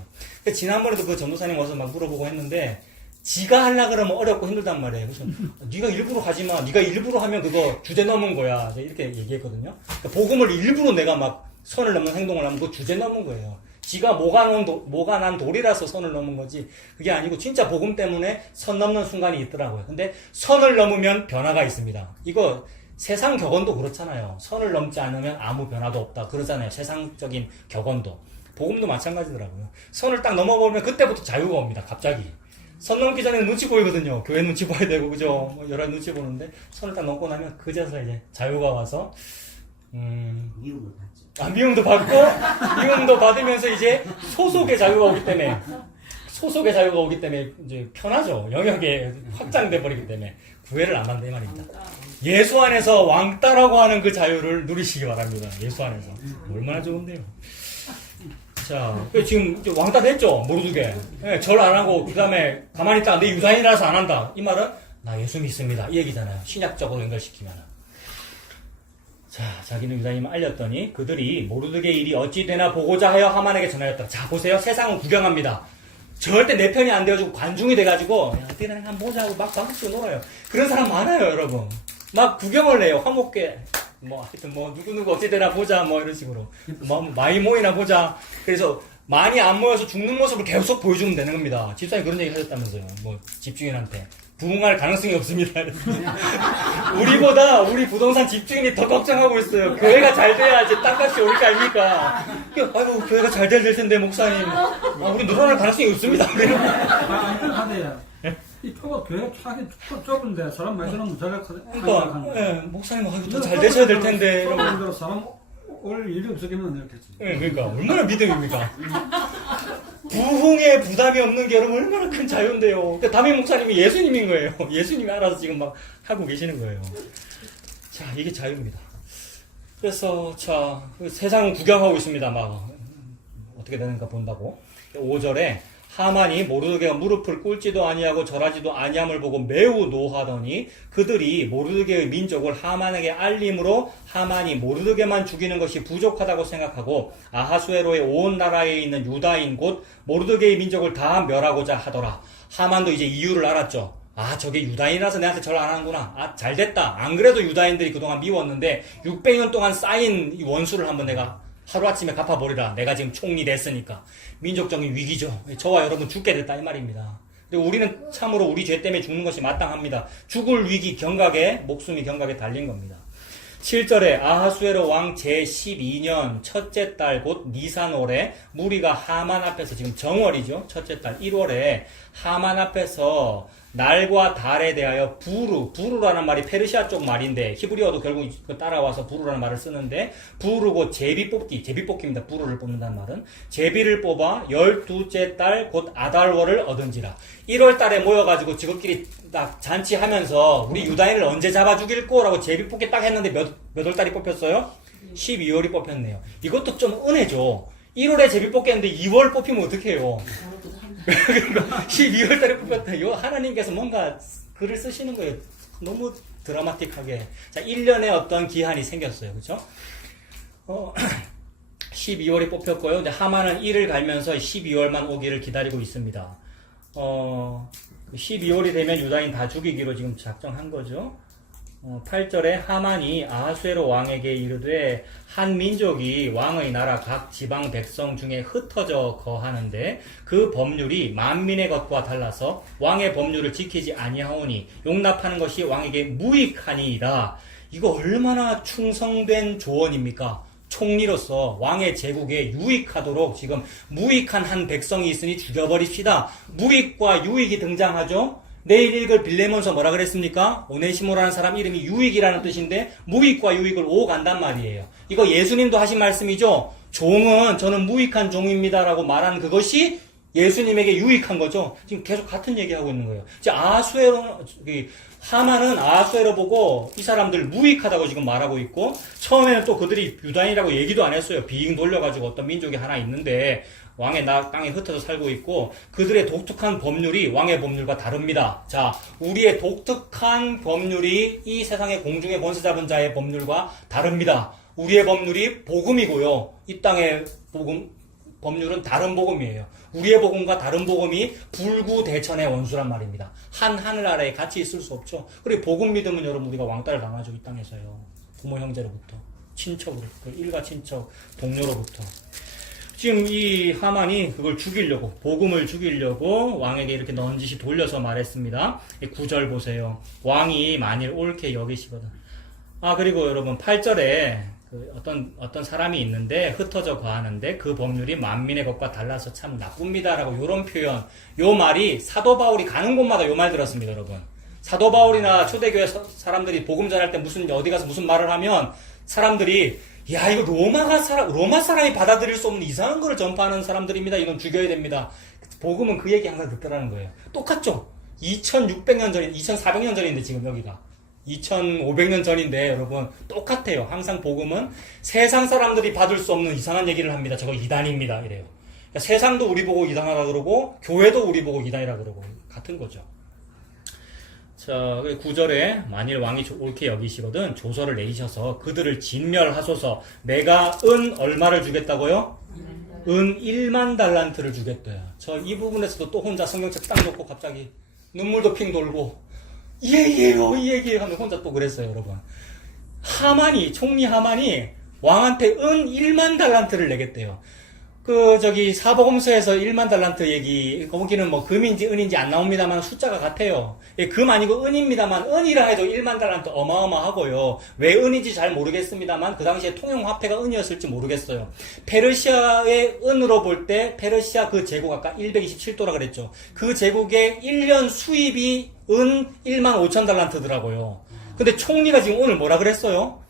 지난번에도 그 전도사님 와서 물어보고 했는데 지가 하려고 그러면 어렵고 힘들단 말이에요. 그래서 네가 일부러 하지 마. 네가 일부러 하면 그거 주제 넘은 거야. 이렇게 얘기했거든요. 그러니까 복음을 일부러 내가 선을 넘는 행동을 하면 그거 주제 넘은 거예요. 지가 뭐가 난 돌이라서 선을 넘은 거지. 그게 아니고 진짜 복음 때문에 선 넘는 순간이 있더라고요. 근데 선을 넘으면 변화가 있습니다. 이거 세상 격언도 그렇잖아요. 선을 넘지 않으면 아무 변화도 없다. 그러잖아요. 세상적인 격언도. 복음도 마찬가지더라고요. 선을 딱 넘어버리면 그때부터 자유가 옵니다. 갑자기. 선 넘기 전에는 눈치 보이거든요. 교회 눈치 봐야 되고, 그죠? 여러 눈치 보는데, 선을 딱 넘고 나면 그제서 이제 자유가 와서, 미움을 받죠. 미움도 받고, 미움도 받으면서 이제 소속의 자유가 오기 때문에, 이제 편하죠. 영역에 확장돼 버리기 때문에 구애를 안 한다 이 말입니다. 예수 안에서 왕따라고 하는 그 자유를 누리시기 바랍니다. 예수 안에서. 얼마나 좋은데요. 자, 지금 이제 왕따 됐죠? 모르게. 예, 절 안 하고, 그 다음에 가만히 있다가 내 유다인이라서 안 한다. 이 말은, 나 예수 믿습니다. 이 얘기잖아요. 신약적으로 연결시키면. 자, 자기는 유다인임을 알렸더니, 그들이 모르드게의 일이 어찌 되나 보고자 하여 하만에게 전하였다. 자, 보세요. 세상은 구경합니다. 절대 내 편이 안 되어지고 관중이 돼가지고, 야, 어떻게 되나 한번 보자 하고 막 방송 놀아요. 그런 사람 많아요, 여러분. 막 구경을 해요. 화목계. 뭐, 하여튼 뭐, 누구누구 어찌 되나 보자, 뭐, 이런 식으로. 뭐, 많이 모이나 보자. 그래서, 많이 안 모여서 죽는 모습을 계속 보여주면 되는 겁니다. 집사님 그런 얘기 하셨다면서요. 뭐, 집주인한테. 부흥할 가능성이 없습니다. 우리보다 우리 부동산 집주인이 더 걱정하고 있어요. 교회가 잘 돼야지 땅값이 오를 거 아닙니까? 아이고, 교회가 잘 돼야 될 텐데, 목사님. 우리 늘어날 가능성이 없습니다. 아무튼 하대야. 이 표가 교회 차기 좁은데 사람 많이 들어오면 자기가 그러니까, 예, 목사님, 아이고, 더 잘 되셔야 될 텐데. 이러면. 대로 사람 올 일이 없었겠면 이렇겠지. 예, 그러니까. 얼마나 믿음입니까? 부흥에 부담이 없는 게 여러분 얼마나 큰 자유인데요. 그러니까 담임 목사님이 예수님인 거예요. 예수님이 알아서 지금 막 하고 계시는 거예요. 자, 이게 자유입니다. 그래서, 자, 세상은 구경하고 있습니다. 막, 어떻게 되는가 본다고. 5절에 하만이 모르드게가 무릎을 꿇지도 아니하고 절하지도 아니함을 보고 매우 노하더니 그들이 모르드게의 민족을 하만에게 알림으로 하만이 모르드게만 죽이는 것이 부족하다고 생각하고 아하수에로의 온 나라에 있는 유다인 곧 모르드게의 민족을 다 멸하고자 하더라. 하만도 이제 이유를 알았죠. 아, 저게 유다인이라서 내한테 절 안 하는구나. 아, 잘 됐다. 안 그래도 유다인들이 그동안 미웠는데 600년 동안 쌓인 이 원수를 한번 내가 하루아침에 갚아버리라. 내가 지금 총리 됐으니까. 민족적인 위기죠. 저와 여러분 죽게 됐다 이 말입니다. 근데 우리는 참으로 우리 죄 때문에 죽는 것이 마땅합니다. 죽을 위기 경각에 목숨이 경각에 달린 겁니다. 7절에 아하수에로 왕 제12년 첫째 달 곧 니산월에 무리가 하만 앞에서 지금 정월이죠. 첫째 달 1월에 하만 앞에서 날과 달에 대하여 부루라는 말이 페르시아 쪽 말인데 히브리어도 결국 따라와서 부루라는 말을 쓰는데 부루 곧 제비뽑기입니다. 부루를 뽑는다는 말은 제비를 뽑아 12째 달 곧 아달월을 얻은지라. 1월 달에 모여가지고 지극끼리 딱 잔치하면서 우리 유다인을 언제 잡아 죽일 거라고 제비 뽑기 딱 했는데 몇 월 달이 뽑혔어요? 12월이 뽑혔네요. 이것도 좀 은혜죠. 1월에 제비 뽑겠는데 2월 뽑히면 어떡해요? 그러니까 12월 달에 뽑혔다. 요 하나님께서 뭔가 글을 쓰시는 거예요. 너무 드라마틱하게. 자, 1년에 어떤 기한이 생겼어요. 그죠? 12월이 뽑혔고요. 근데 하만은 이를 갈면서 12월만 오기를 기다리고 있습니다. 12월이 되면 유다인 다 죽이기로 지금 작정한 거죠. 8절에 하만이 아하수에로 왕에게 이르되 한 민족이 왕의 나라 각 지방 백성 중에 흩어져 거하는데 그 법률이 만민의 것과 달라서 왕의 법률을 지키지 아니하오니 용납하는 것이 왕에게 무익하니이다. 이거 얼마나 충성된 조언입니까? 총리로서 왕의 제국에 유익하도록 지금 무익한 한 백성이 있으니 죽여버립시다. 무익과 유익이 등장하죠. 내일 읽을 빌레몬서 뭐라 그랬습니까? 오네시모라는 사람 이름이 유익이라는 뜻인데 무익과 유익을 오간단 말이에요. 이거 예수님도 하신 말씀이죠. 종은 저는 무익한 종입니다라고 말한 그것이 예수님에게 유익한 거죠. 지금 계속 같은 얘기하고 있는 거예요. 이제 하만은 아하수에로 보고 이 사람들 무익하다고 지금 말하고 있고 처음에는 또 그들이 유다인이라고 얘기도 안 했어요. 비익 돌려가지고 어떤 민족이 하나 있는데 왕의 땅에 흩어져 살고 있고 그들의 독특한 법률이 왕의 법률과 다릅니다. 자, 우리의 독특한 법률이 이 세상의 공중의 권세 잡은 자의 법률과 다릅니다. 우리의 법률이 복음이고요. 이 땅의 법률은 다른 복음이에요. 우리의 복음과 다른 복음이 불구대천의 원수란 말입니다. 한 하늘 아래에 같이 있을 수 없죠. 그리고 복음 믿으면 여러분 우리가 왕따를 당하죠. 이 땅에서요. 부모 형제로부터, 친척으로, 일가 친척, 동료로부터. 지금 이 하만이 그걸 죽이려고, 복음을 죽이려고 왕에게 이렇게 넌지시 돌려서 말했습니다. 9절 보세요. 왕이 만일 옳게 여기시거든. 그리고 여러분 8절에 어떤 사람이 있는데 흩어져 거하는데 그 법률이 만민의 것과 달라서 참 나쁩니다라고 요런 표현, 요 말이 사도 바울이 가는 곳마다 요 말 들었습니다, 여러분. 사도 바울이나 초대교회 사람들이 복음 전할 때 어디 가서 무슨 말을 하면 사람들이 야, 이거 로마 사람이 받아들일 수 없는 이상한 거를 전파하는 사람들입니다. 이건 죽여야 됩니다. 복음은 그 얘기 항상 듣더라는 거예요. 똑같죠? 2600년 전인, 2400년 전인데 지금 여기가. 2500년 전인데 여러분 똑같아요. 항상 복음은 세상 사람들이 받을 수 없는 이상한 얘기를 합니다. 저거 이단입니다. 이래요. 그러니까 세상도 우리 보고 이단하라 그러고 교회도 우리 보고 이단이라 그러고 같은 거죠. 자, 9절에 만일 왕이 옳게 여기시거든 조서를 내리셔서 그들을 진멸하소서. 내가 은 얼마를 주겠다고요? 은 1만 달란트를 주겠대요. 저 이 부분에서도 또 혼자 성경책 딱 놓고 갑자기 눈물도 핑 돌고 이 얘기예요 하면 혼자 또 그랬어요. 여러분, 총리 하만이 왕한테 은 1만 달란트를 내겠대요. 사복음서에서 1만 달란트 얘기, 거기는 뭐 금인지 은인지 안 나옵니다만 숫자가 같아요. 예, 금 아니고 은입니다만, 은이라 해도 1만 달란트 어마어마하고요. 왜 은인지 잘 모르겠습니다만, 그 당시에 통용화폐가 은이었을지 모르겠어요. 페르시아의 은으로 볼 때, 페르시아 그 제국, 아까 127도라 그랬죠. 그 제국의 1년 수입이 은 1만 5천 달란트더라고요. 근데 총리가 지금 오늘 뭐라 그랬어요?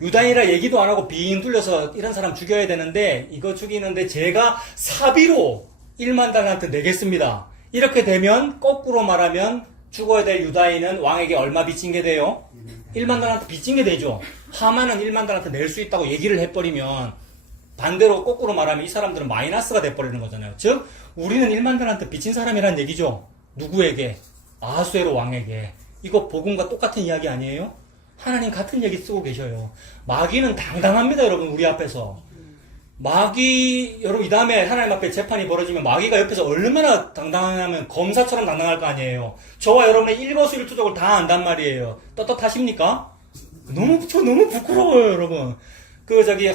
유다인이라 얘기도 안 하고 빙 둘려서 이런 사람 죽여야 되는데 이거 죽이는데 제가 사비로 1만 달란트 내겠습니다. 이렇게 되면 거꾸로 말하면 죽어야 될 유다인은 왕에게 얼마 빚진 게 돼요? 1만 달란트 빚진 게 되죠. 하만은 1만 달란트 낼 수 있다고 얘기를 해버리면 반대로 거꾸로 말하면 이 사람들은 마이너스가 돼버리는 거잖아요. 즉 우리는 1만 달란트 빚진 사람이란 얘기죠. 누구에게? 아하수에로 왕에게. 이거 복음과 똑같은 이야기 아니에요? 하나님 같은 얘기 쓰고 계셔요. 마귀는 당당합니다, 여러분, 우리 앞에서. 여러분, 이 다음에 하나님 앞에 재판이 벌어지면 마귀가 옆에서 얼마나 당당하냐면 검사처럼 당당할 거 아니에요. 저와 여러분의 일거수일투족을 다 안단 말이에요. 떳떳하십니까? 너무 부끄러워요, 여러분.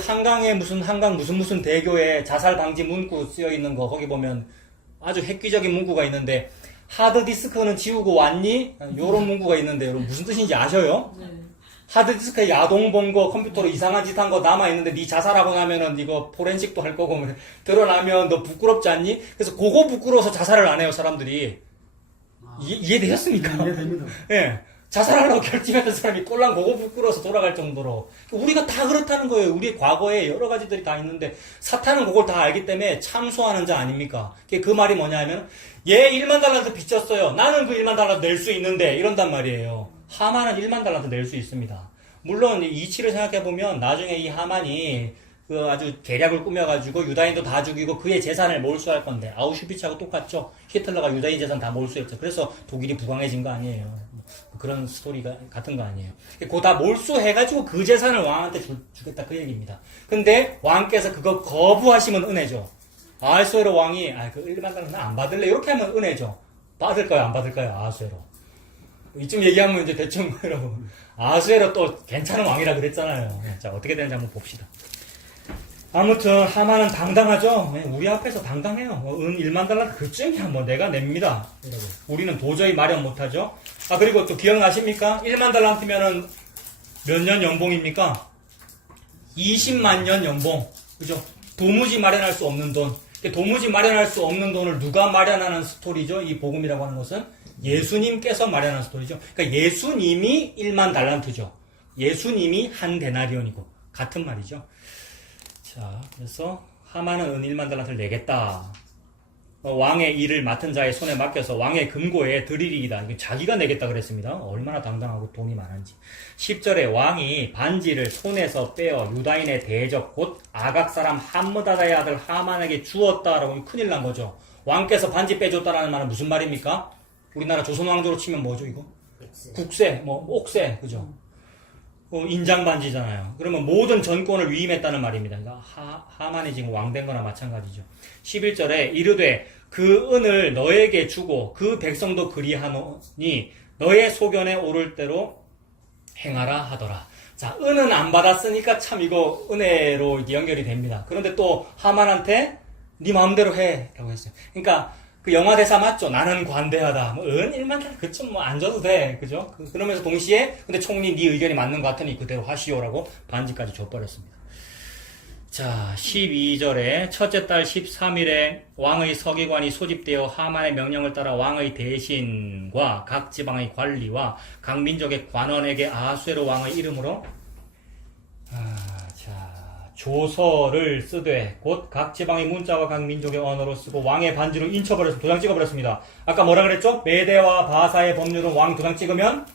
한강에 무슨 대교에 자살 방지 문구 쓰여 있는 거, 거기 보면 아주 획기적인 문구가 있는데, 하드디스크는 지우고 왔니? 요런 문구가 있는데, 여러분, 무슨 뜻인지 아셔요? 네. 하드디스크에 야동 본 거, 컴퓨터로 이상한 짓 한 거 남아있는데, 니 자살하고 나면은 이거 포렌식도 할 거고, 드러나면 너 부끄럽지 않니? 그래서 그거 부끄러워서 자살을 안 해요, 사람들이. 이해되셨습니까? 이해됩니다. 예. 자살하라고 결심했던 사람이 꼴랑 그거 부끄러워서 돌아갈 정도로. 우리가 다 그렇다는 거예요. 우리 과거에 여러 가지들이 다 있는데, 사탄은 그걸 다 알기 때문에 참소하는 자 아닙니까? 그 말이 뭐냐 하면, 얘 1만 달란트 빚졌어요. 나는 그 1만 달란트 낼 수 있는데, 이런단 말이에요. 하만은 1만 달란트 낼 수 있습니다. 물론 이치를 생각해보면 나중에 이 하만이 아주 계략을 꾸며가지고 유다인도 다 죽이고 그의 재산을 몰수할 건데, 아우슈비츠하고 똑같죠. 히틀러가 유다인 재산 다 몰수했죠. 그래서 독일이 부강해진 거 아니에요. 그런 스토리가 같은 거 아니에요. 그거 다 몰수해가지고 그 재산을 왕한테 주겠다, 그 얘기입니다. 근데 왕께서 그거 거부하시면 은혜죠. 아하수에로 왕이 그 1만 달러는 안 받을래, 이렇게 하면 은혜죠. 받을까요, 안 받을까요? 아하수에로. 이쯤 얘기하면 이제 대충 여러분, 아하수에로 또 괜찮은 왕이라 그랬잖아요. 자, 어떻게 되는지 한번 봅시다. 아무튼 하만은 당당하죠. 우리 앞에서 당당해요. 은 1만 달러 그쯤이야 뭐 내가 냅니다, 여러분. 우리는 도저히 마련 못하죠. 그리고 또 기억나십니까? 1만 달러면은 몇 년 연봉입니까? 20만 년 연봉. 그죠? 도무지 마련할 수 없는 돈. 도무지 마련할 수 없는 돈을 누가 마련하는 스토리죠? 이 복음이라고 하는 것은 예수님께서 마련한 스토리죠. 그러니까 예수님이 1만 달란트죠. 예수님이 한 데나리온이고 같은 말이죠. 자, 그래서 하만은 은 1만 달란트를 내겠다. 왕의 일을 맡은 자의 손에 맡겨서 왕의 금고에 드리리이다. 자기가 내겠다 그랬습니다. 얼마나 당당하고 돈이 많은지. 10절에 왕이 반지를 손에서 빼어 유다인의 대적 곧 아각 사람 함므다다의 아들 하만에게 주었다라고 큰일 난 거죠. 왕께서 반지 빼줬다라는 말은 무슨 말입니까? 우리나라 조선왕조로 치면 뭐죠, 이거? 국세, 옥세, 그죠? 인장 반지잖아요. 그러면 모든 전권을 위임했다는 말입니다. 그러니까 하만이 지금 왕된 거나 마찬가지죠. 11절에 이르되 그 은을 너에게 주고 그 백성도 그리하노니 너의 소견에 오를 대로 행하라 하더라. 자, 은은 안 받았으니까 참 이거 은혜로 연결이 됩니다. 그런데 또 하만한테 네 마음대로 해 라고 했어요. 그러니까 그 영화 대사 맞죠? 나는 관대하다. 은 1만 달러 그쯤 안 줘도 돼. 그죠? 그러면서 동시에 근데 총리 네 의견이 맞는 것 같으니 그대로 하시오라고 반지까지 줘버렸습니다. 자, 12절에 첫째 달 13일에 왕의 서기관이 소집되어 하만의 명령을 따라 왕의 대신과 각 지방의 관리와 각 민족의 관원에게 아하수에로 왕의 이름으로 조서를 쓰되 곧 각 지방의 문자와 각 민족의 언어로 쓰고 왕의 반지로 인쳐버렸습니다. 도장 찍어버렸습니다. 아까 뭐라 그랬죠? 메대와 바사의 법률은 왕 도장 찍으면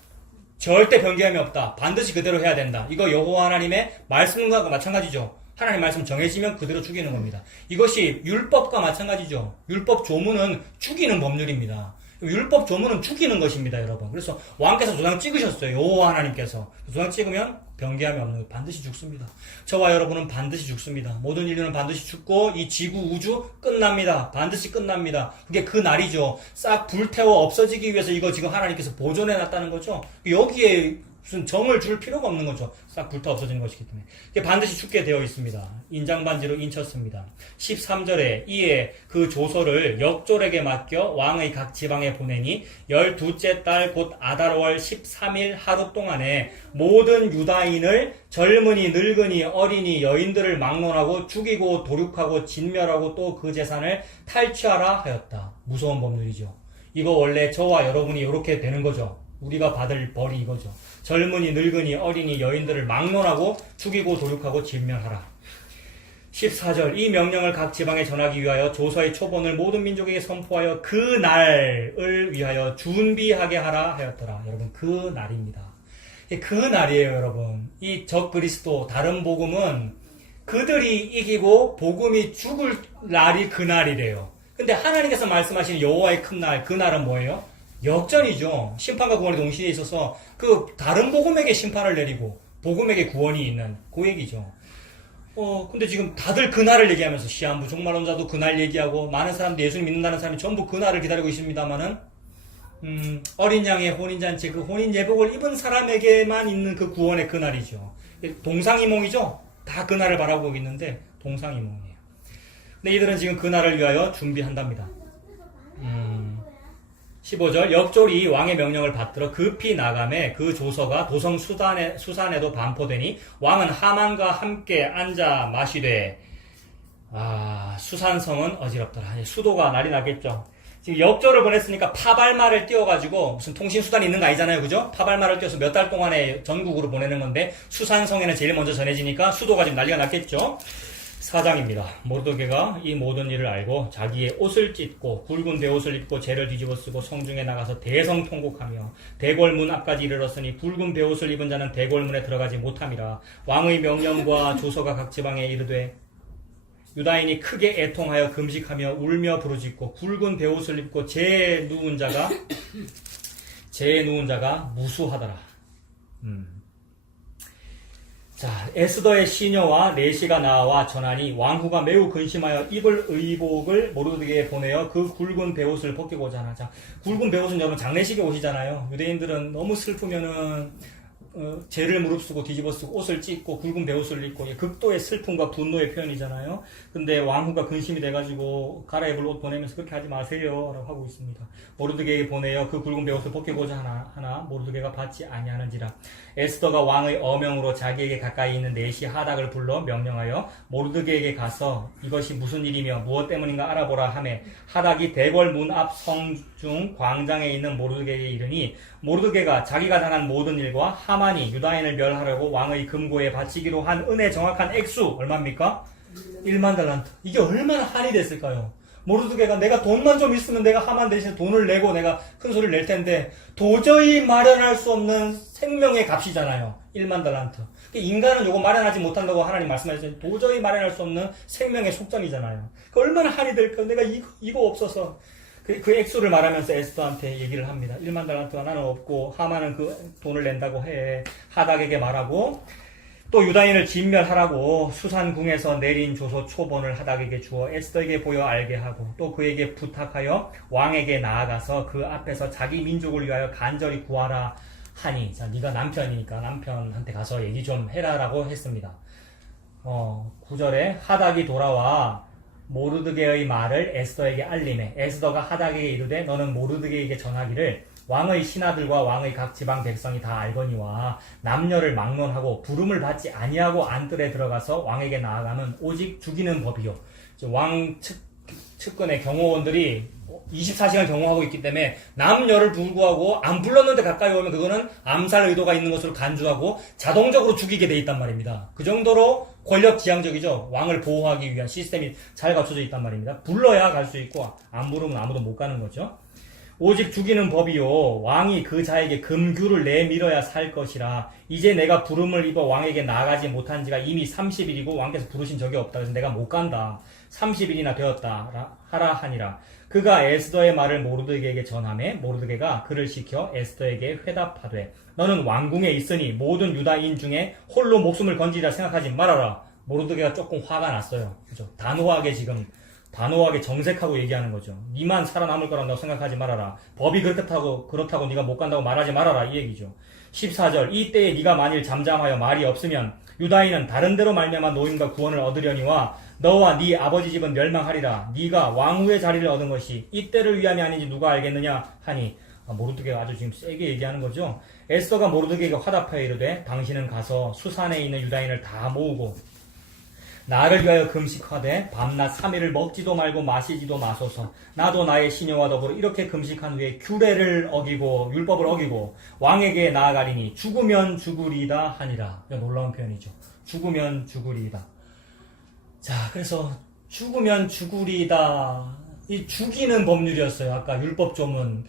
절대 변경함이 없다. 반드시 그대로 해야 된다. 이거 여호와 하나님의 말씀과 마찬가지죠. 하나님 말씀 정해지면 그대로 죽이는 겁니다. 이것이 율법과 마찬가지죠. 율법 조문은 죽이는 법률입니다. 율법 조문은 죽이는 것입니다, 여러분. 그래서 왕께서 도장 찍으셨어요. 여호와 하나님께서. 도장 찍으면 변개함이 없는 거 반드시 죽습니다. 저와 여러분은 반드시 죽습니다. 모든 인류는 반드시 죽고 이 지구 우주 끝납니다. 반드시 끝납니다. 그게 그 날이죠. 싹 불태워 없어지기 위해서 이거 지금 하나님께서 보존해 놨다는 거죠. 여기에 무슨 정을 줄 필요가 없는 거죠. 싹 불타 없어지는 것이기 때문에. 이게 반드시 죽게 되어 있습니다. 인장반지로 인쳤습니다. 13절에 이에 그 조서를 역졸에게 맡겨 왕의 각 지방에 보내니 12째 달 곧 아달월 13일 하루 동안에 모든 유다인을 젊은이, 늙은이, 어린이, 여인들을 막론하고 죽이고 도륙하고 진멸하고 또 그 재산을 탈취하라 하였다. 무서운 법률이죠. 이거 원래 저와 여러분이 이렇게 되는 거죠. 우리가 받을 벌이 이거죠. 젊은이, 늙은이, 어린이, 여인들을 막론하고 죽이고 도륙하고 진멸하라. 14절 이 명령을 각 지방에 전하기 위하여 조서의 초본을 모든 민족에게 선포하여 그 날을 위하여 준비하게 하라 하였더라. 여러분 그 날입니다. 그 날이에요, 여러분. 이 적그리스도 다른 복음은 그들이 이기고 복음이 죽을 날이 그 날이래요. 근데 하나님께서 말씀하시는 여호와의 큰 날, 그 날은 뭐예요? 역전이죠. 심판과 구원이 동시에 있어서 그 다른 복음에게 심판을 내리고 복음에게 구원이 있는 그 얘기죠. 근데 지금 다들 그날을 얘기하면서 시한부 종말론자도 그날 얘기하고 많은 사람들 예수님 믿는다는 사람이 전부 그날을 기다리고 있습니다만은 어린 양의 혼인잔치 그 혼인 예복을 입은 사람에게만 있는 그 구원의 그날이죠. 동상이몽이죠. 다 그날을 바라보고 있는데 동상이몽이에요. 근데 이들은 지금 그날을 위하여 준비한답니다. 15절 역졸이 왕의 명령을 받들어 급히 나가매 그 조서가 도성 수산에도 반포되니 왕은 하만과 함께 앉아 마시되 수산성은 어지럽더라. 수도가 난리 나겠죠. 지금 역졸을 보냈으니까 파발마를 띄워가지고 무슨 통신수단이 있는 거 아니잖아요. 그죠? 파발마를 띄워서 몇 달 동안에 전국으로 보내는 건데 수산성에는 제일 먼저 전해지니까 수도가 지금 난리가 났겠죠. 4장입니다. 모르드게가 이 모든 일을 알고 자기의 옷을 찢고 굵은 베옷을 입고 재를 뒤집어 쓰고 성중에 나가서 대성통곡하며 대궐문 앞까지 이르렀으니 굵은 베옷을 입은 자는 대궐문에 들어가지 못함이라. 왕의 명령과 조서가 각 지방에 이르되 유다인이 크게 애통하여 금식하며 울며 부르짖고 굵은 베옷을 입고 재에 누운 자가 무수하더라. 자, 에스더의 시녀와 내시가 나와 전하니 왕후가 매우 근심하여 입을 의복을 모르드게에 보내어 그 굵은 베옷을 벗기고자 하나. 자, 굵은 베옷은 여러분 장례식에 옷이잖아요. 유대인들은 너무 슬프면은 죄를 무릅쓰고 뒤집어쓰고 옷을 찢고 굵은 베옷을 입고 극도의 슬픔과 분노의 표현이잖아요. 근데 왕후가 근심이 돼가지고 갈아입을 옷 보내면서 그렇게 하지 마세요 라고 하고 있습니다. 모르드게에게 보내어 그 굵은 베옷을 벗기고자 하나 모르드게가 받지 아니하는지라. 에스더가 왕의 어명으로 자기에게 가까이 있는 내시 하닥을 불러 명령하여 모르드게에게 가서 이것이 무슨 일이며 무엇 때문인가 알아보라 하매 하닥이 대궐 문 앞 성중 광장에 있는 모르드게에게 이르니 모르드게가 자기가 당한 모든 일과 하만이 유다인을 멸하려고 왕의 금고에 바치기로 한 은혜 정확한 액수 얼마입니까? 1만 달란트. 이게 얼마나 한이 됐을까요? 모르드게가 내가 돈만 좀 있으면 내가 하만 대신에 돈을 내고 내가 큰 소리를 낼 텐데 도저히 마련할 수 없는 생명의 값이잖아요. 1만 달란트. 인간은 요거 마련하지 못한다고 하나님 말씀하셨어요. 도저히 마련할 수 없는 생명의 속점이잖아요. 그 얼마나 한이 될까? 내가 이거 없어서. 그 액수를 말하면서 에스더한테 얘기를 합니다. 1만 달란트가 나는 없고 하만은 그 돈을 낸다고 해. 하닥에게 말하고 또 유다인을 진멸하라고 수산궁에서 내린 조서 초본을 하닥에게 주어 에스더에게 보여 알게 하고 또 그에게 부탁하여 왕에게 나아가서 그 앞에서 자기 민족을 위하여 간절히 구하라 하니. 자, 네가 남편이니까 남편한테 가서 얘기 좀 해라라고 했습니다. 9절에 하닥이 돌아와 모르드게의 말을 에스더에게 알리매 에스더가 하닥에게 이르되 너는 모르드게에게 전하기를 왕의 신하들과 왕의 각 지방 백성이 다 알거니와 남녀를 막론하고 부름을 받지 아니하고 안뜰에 들어가서 왕에게 나아가면 오직 죽이는 법이요. 왕 측근의 경호원들이 24시간 경호하고 있기 때문에 남녀를 불구하고 안 불렀는데 가까이 오면 그거는 암살 의도가 있는 것으로 간주하고 자동적으로 죽이게 돼 있단 말입니다. 그 정도로 권력지향적이죠. 왕을 보호하기 위한 시스템이 잘 갖춰져 있단 말입니다. 불러야 갈 수 있고 안 부르면 아무도 못 가는 거죠. 오직 죽이는 법이요 왕이 그 자에게 금규를 내밀어야 살 것이라. 이제 내가 부름을 입어 왕에게 나아가지 못한 지가 이미 30일이고 왕께서 부르신 적이 없다. 그래서 내가 못 간다. 30일이나 되었다 하라 하니라. 그가 에스더의 말을 모르드게에게 전하매 모르드게가 그를 시켜 에스더에게 회답하되 너는 왕궁에 있으니 모든 유다인 중에 홀로 목숨을 건지자 생각하지 말아라. 모르드게가 조금 화가 났어요. 그죠? 단호하게 정색하고 얘기하는 거죠. 니만 살아남을 거란다고 생각하지 말아라. 법이 그렇다고 네가 못 간다고 말하지 말아라. 이 얘기죠. 14절 이때에 네가 만일 잠잠하여 말이 없으면 유다인은 다른 데로 말미암아 노임과 구원을 얻으려니와 너와 네 아버지 집은 멸망하리라. 네가 왕후의 자리를 얻은 것이 이때를 위함이 아닌지 누가 알겠느냐 하니 모르드게가 아주 지금 세게 얘기하는 거죠. 에스더가 모르드게에게 화답하여 이르되 당신은 가서 수산에 있는 유다인을 다 모으고 나를 위하여 금식하되 밤낮 3일을 먹지도 말고 마시지도 마소서. 나도 나의 시녀와 더불어 이렇게 금식한 후에 규례를 어기고 율법을 어기고 왕에게 나아가리니 죽으면 죽으리이다 하니라. 놀라운 표현이죠. 죽으면 죽으리이다. 자, 그래서 죽으면 죽으리이다. 이 죽이는 법률이었어요. 아까 율법 조문.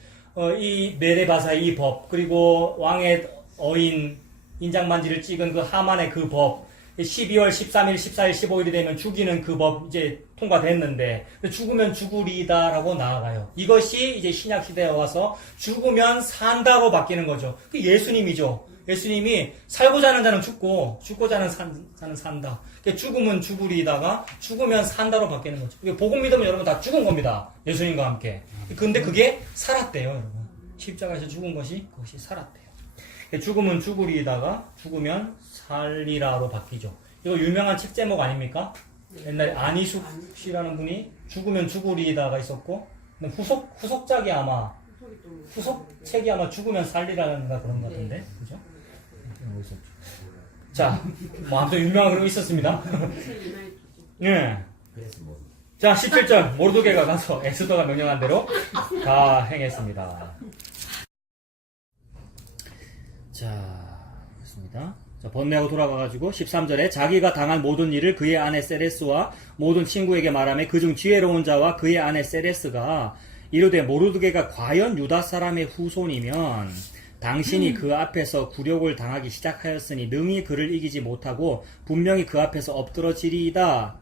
이 메레바사의 이 법, 그리고 왕의 어인 인장만지를 찍은 그 하만의 그 법, 12월 13일, 14일, 15일이 되면 죽이는 그 법 이제 통과됐는데 죽으면 죽으리다라고 나아가요. 이것이 이제 신약 시대에 와서 죽으면 산다로 바뀌는 거죠. 그 예수님이죠. 예수님이 살고자 하는 자는 죽고 죽고자 하는 자는 산다. 죽으면 죽으리다가 죽으면 산다로 바뀌는 거죠. 복음 믿으면 여러분 다 죽은 겁니다. 예수님과 함께. 근데 그게 살았대요, 여러분. 십자가에서 죽은 것이 그것이 살았대요. 죽으면 죽으리다가 죽으면 살리라로 바뀌죠. 이거 유명한 책 제목 아닙니까? 옛날에 안희숙 씨라는 분이 죽으면 죽으리다가 있었고 후속작이 아마 후속책이 아마 죽으면 살리라는가 그런 것 같은데, 그죠? 자, 뭐 아무튼 유명한 그런 거 있었습니다. 예. 자, 17절 모르드게가 가서 에스더가 명령한 대로 다 행했습니다. 자, 그렇습니다. 자, 번뇌하고 돌아가가지고 13절에 자기가 당한 모든 일을 그의 아내 세레스와 모든 친구에게 말하며 그중 지혜로운 자와 그의 아내 세레스가 이르되 모르드게가 과연 유다 사람의 후손이면 당신이 그 앞에서 굴욕을 당하기 시작하였으니 능히 그를 이기지 못하고 분명히 그 앞에서 엎드러지리이다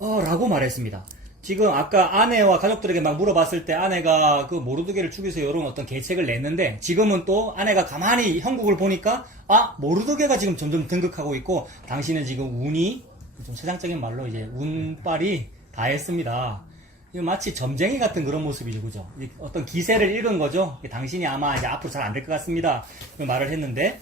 라고 말했습니다. 지금 아까 아내와 가족들에게 막 물어봤을 때 아내가 그 모르드게를 죽이세요 이런 어떤 계책을 냈는데 지금은 또 아내가 가만히 형국을 보니까 모르드게가 지금 점점 등극하고 있고 당신은 지금 운이 좀 세상적인 말로 이제 운빨이 다 했습니다. 이거 마치 점쟁이 같은 그런 모습이죠, 그죠? 어떤 기세를 읽은 거죠. 당신이 아마 이제 앞으로 잘 안 될 것 같습니다. 그 말을 했는데